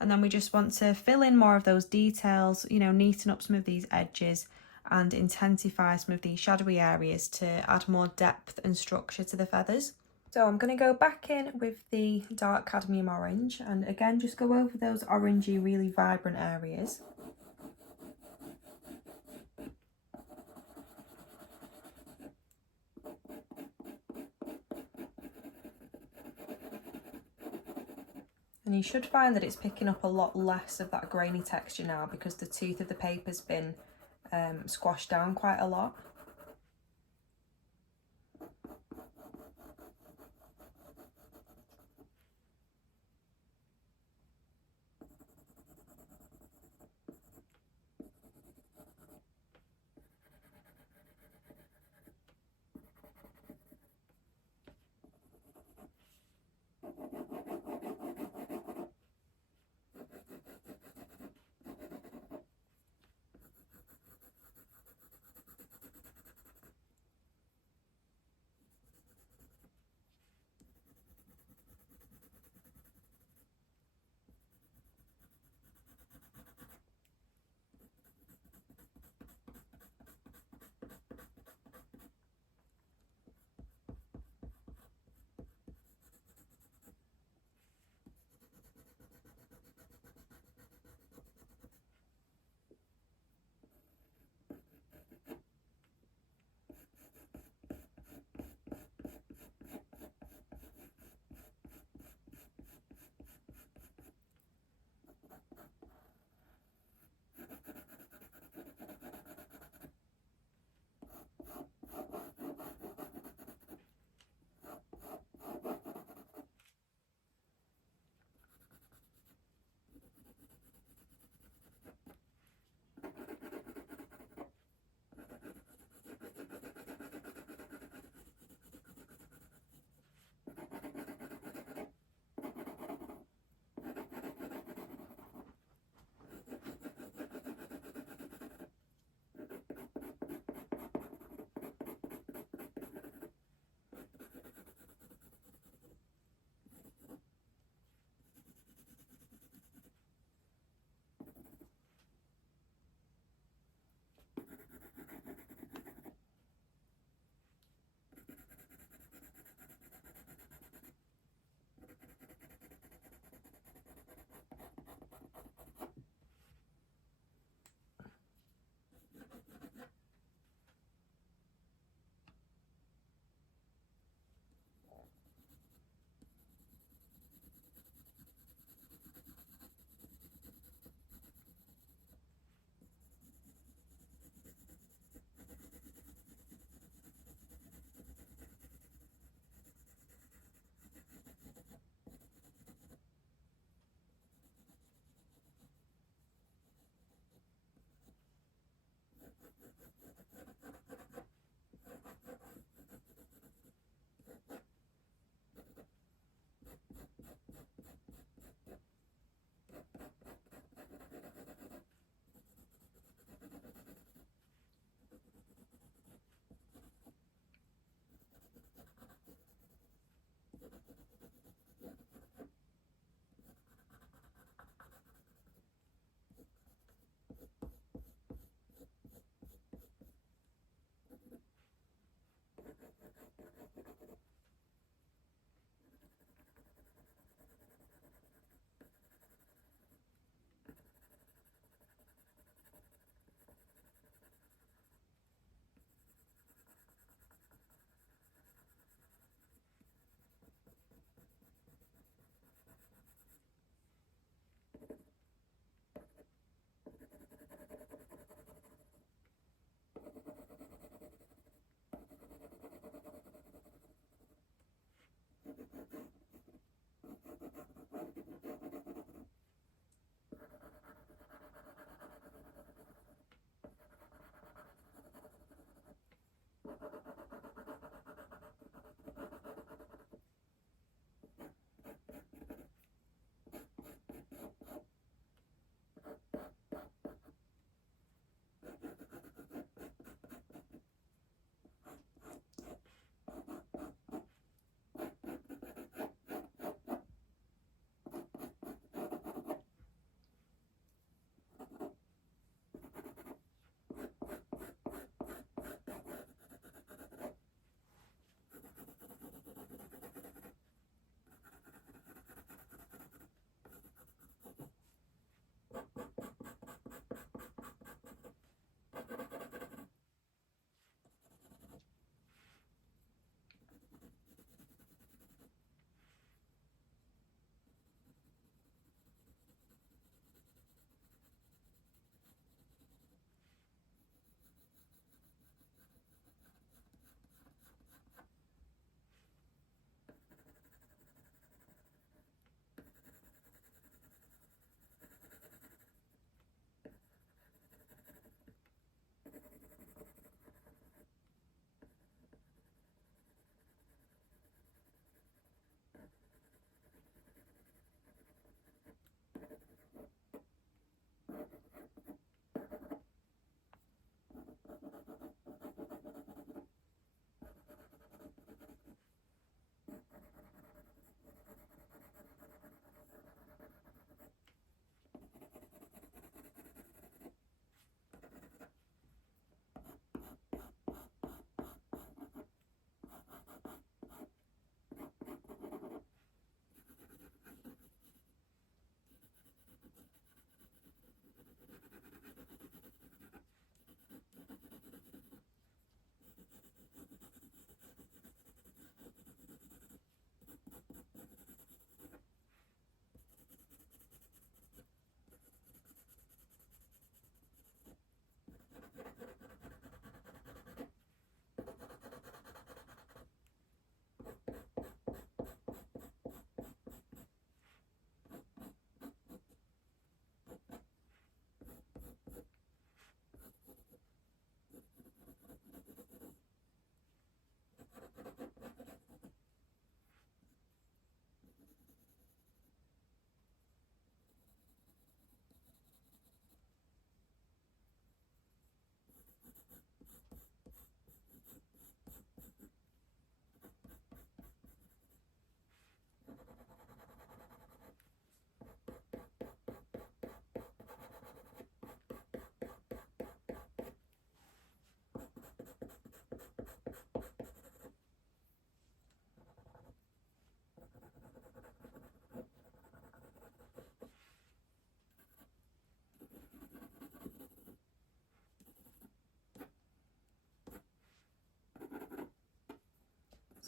And then we just want to fill in more of those details, you know, neaten up some of these edges and intensify some of these shadowy areas to add more depth and structure to the feathers. So I'm going to go back in with the dark cadmium orange and again just go over those orangey, really vibrant areas. And you should find that it's picking up a lot less of that grainy texture now because the tooth of the paper's been squashed down quite a lot.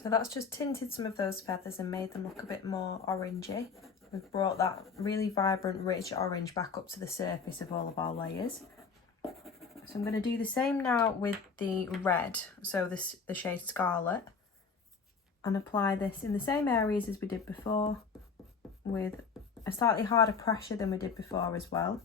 So that's just tinted some of those feathers and made them look a bit more orangey. We've brought that really vibrant, rich orange back up to the surface of all of our layers. So I'm going to do the same now with the red, so the shade Scarlet, and apply this in the same areas as we did before with a slightly harder pressure than we did before as well.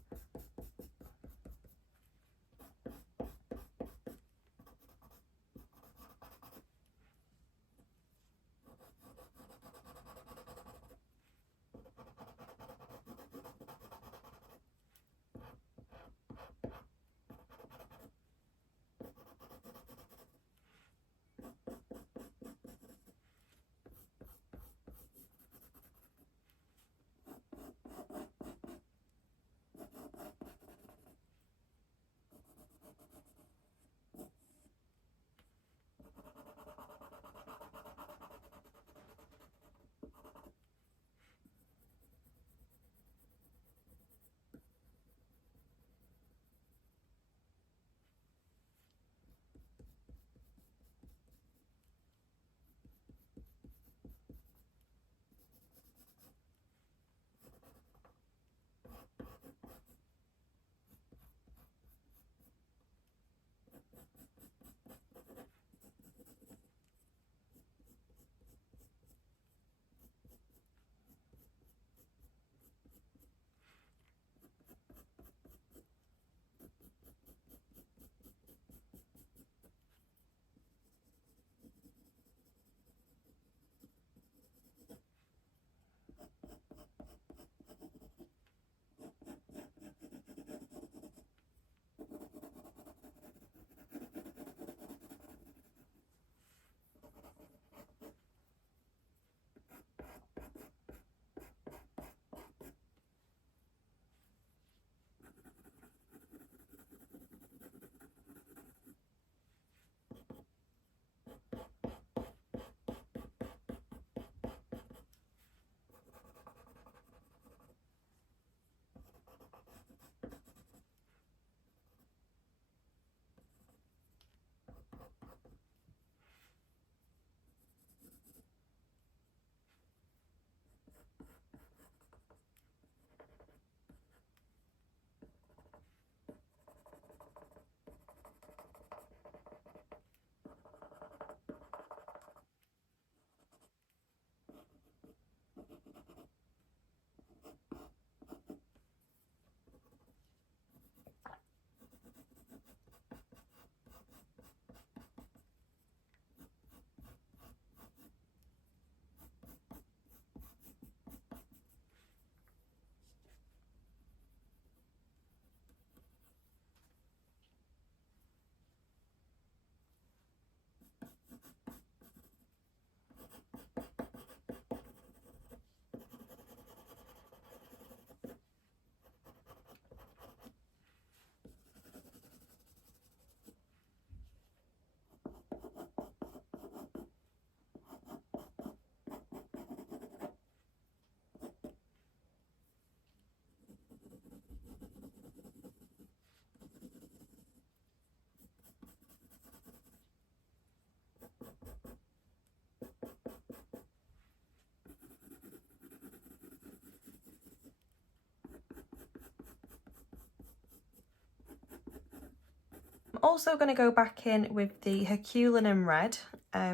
I'm also going to go back in with the Herculean red,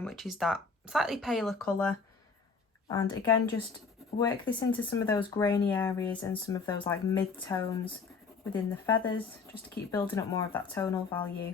which is that slightly paler colour, and again just work this into some of those grainy areas and some of those like mid-tones within the feathers, just to keep building up more of that tonal value.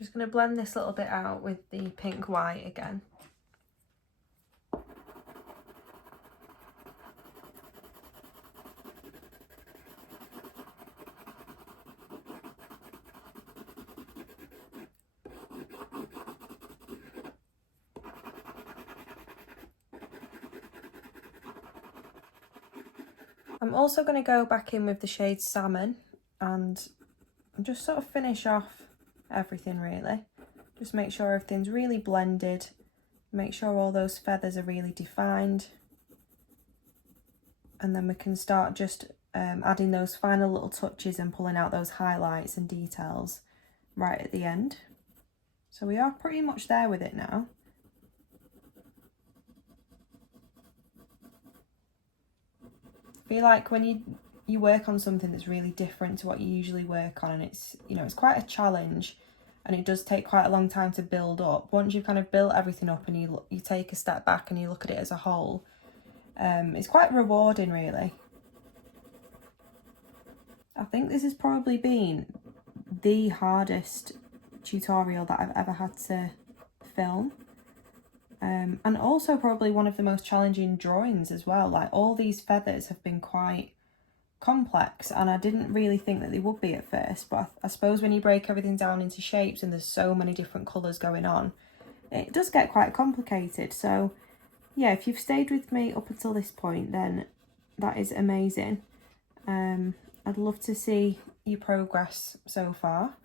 Just going to blend this little bit out with the pink white again. I'm also going to go back in with the shade Salmon and just sort of finish off everything really. Just make sure everything's really blended, make sure all those feathers are really defined, and then we can start just adding those final little touches and pulling out those highlights and details right at the end. So we are pretty much there with it now. I feel like when you work on something that's really different to what you usually work on, and it's, you know, it's quite a challenge and it does take quite a long time to build up. Once you've kind of built everything up and you take a step back and you look at it as a whole, it's quite rewarding really. I think this has probably been the hardest tutorial that I've ever had to film. And also probably one of the most challenging drawings as well. Like, all these feathers have been quite complex and I didn't really think that they would be at first, but I suppose when you break everything down into shapes and there's so many different colours going on, it does get quite complicated. So yeah, if you've stayed with me up until this point, then that is amazing. I'd love to see your progress so far.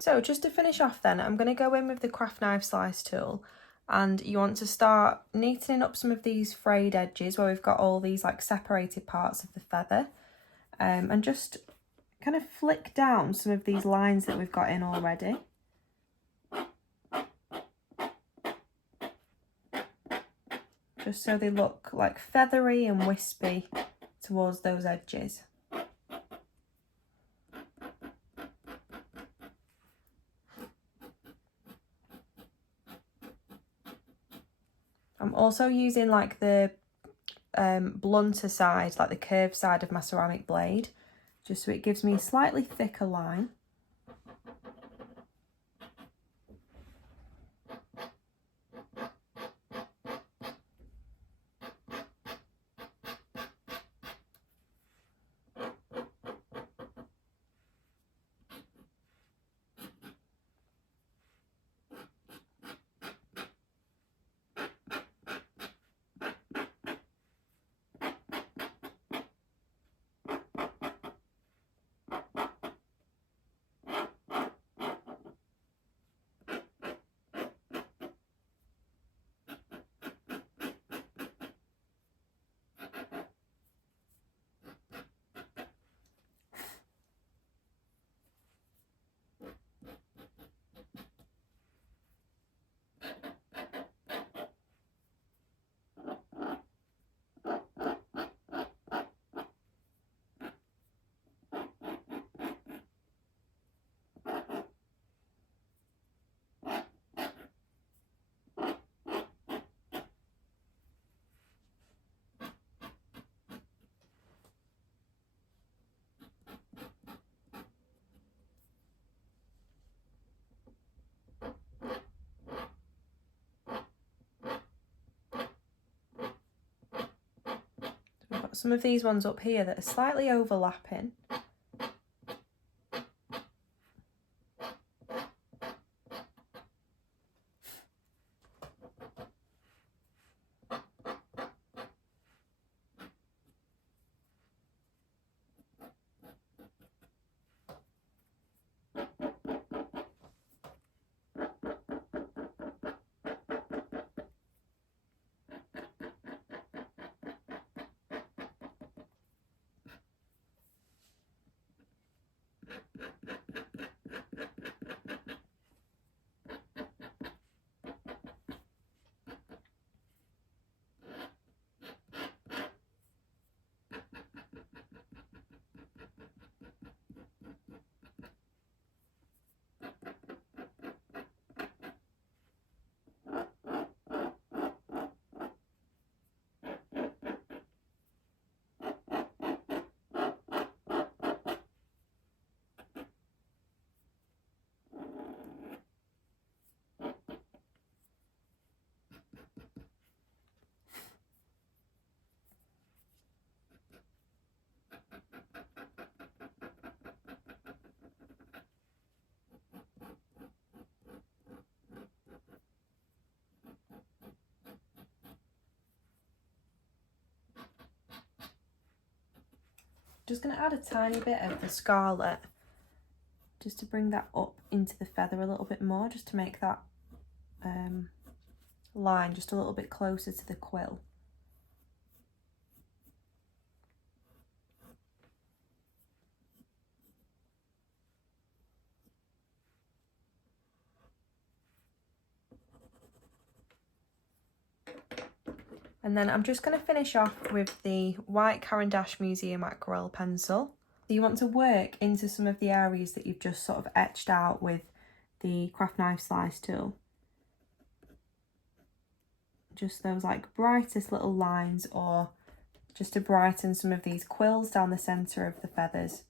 So just to finish off then, I'm going to go in with the craft knife slice tool, and you want to start neatening up some of these frayed edges where we've got all these like separated parts of the feather, and just kind of flick down some of these lines that we've got in already. Just so they look like feathery and wispy towards those edges. I'm also using like the blunter side, like the curved side of my ceramic blade, just so it gives me a slightly thicker line. I've got some of these ones up here that are slightly overlapping. Just going to add a tiny bit of the scarlet just to bring that up into the feather a little bit more, just to make that line just a little bit closer to the quill. And then I'm just going to finish off with the white Caran d'Ache Museum Aquarelle pencil. So you want to work into some of the areas that you've just sort of etched out with the craft knife slice tool. just those like brightest little lines, or just to brighten some of these quills down the centre of the feathers.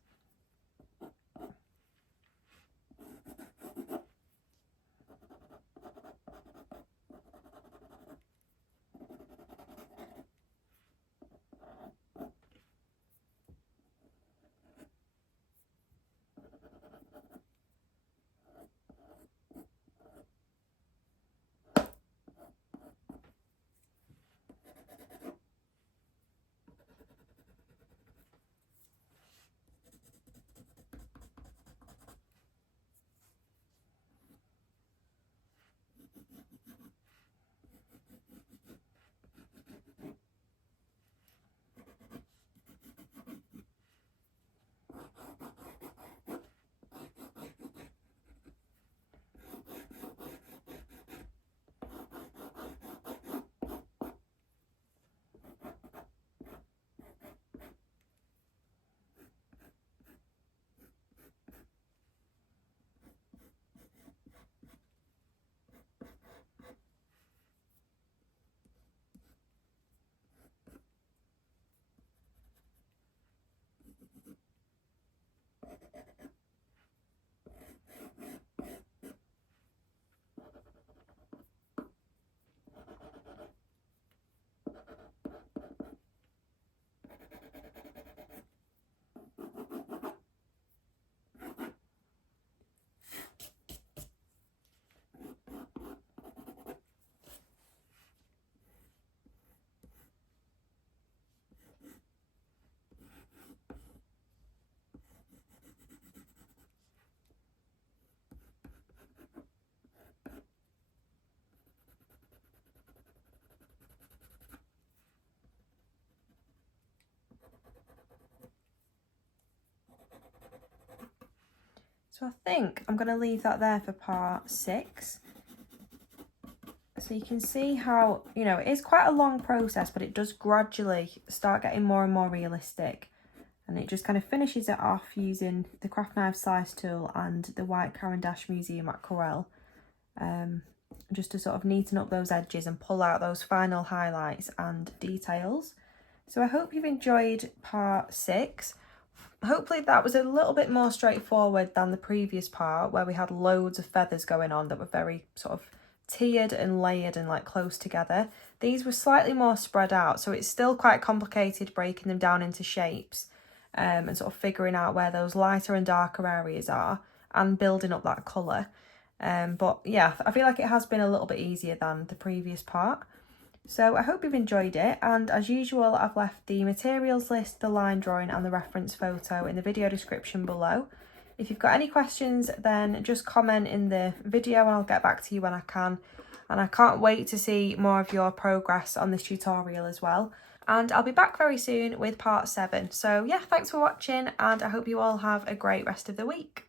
So I think I'm going to leave that there for part 6. So you can see how, you know, it is quite a long process, but it does gradually start getting more and more realistic. And it just kind of finishes it off using the craft knife slice tool and the white Caran d'Ache Museum aquarelle, just to sort of neaten up those edges and pull out those final highlights and details. So I hope you've enjoyed part 6. Hopefully that was a little bit more straightforward than the previous part, where we had loads of feathers going on that were very sort of tiered and layered and like close together. These were slightly more spread out, so it's still quite complicated breaking them down into shapes, and sort of figuring out where those lighter and darker areas are and building up that colour. But yeah, I feel like it has been a little bit easier than the previous part. So I hope you've enjoyed it, and as usual I've left the materials list, the line drawing and the reference photo in the video description below. If you've got any questions, then just comment in the video and I'll get back to you when I can. And I can't wait to see more of your progress on this tutorial as well. And I'll be back very soon with part 7. So yeah, thanks for watching, and I hope you all have a great rest of the week.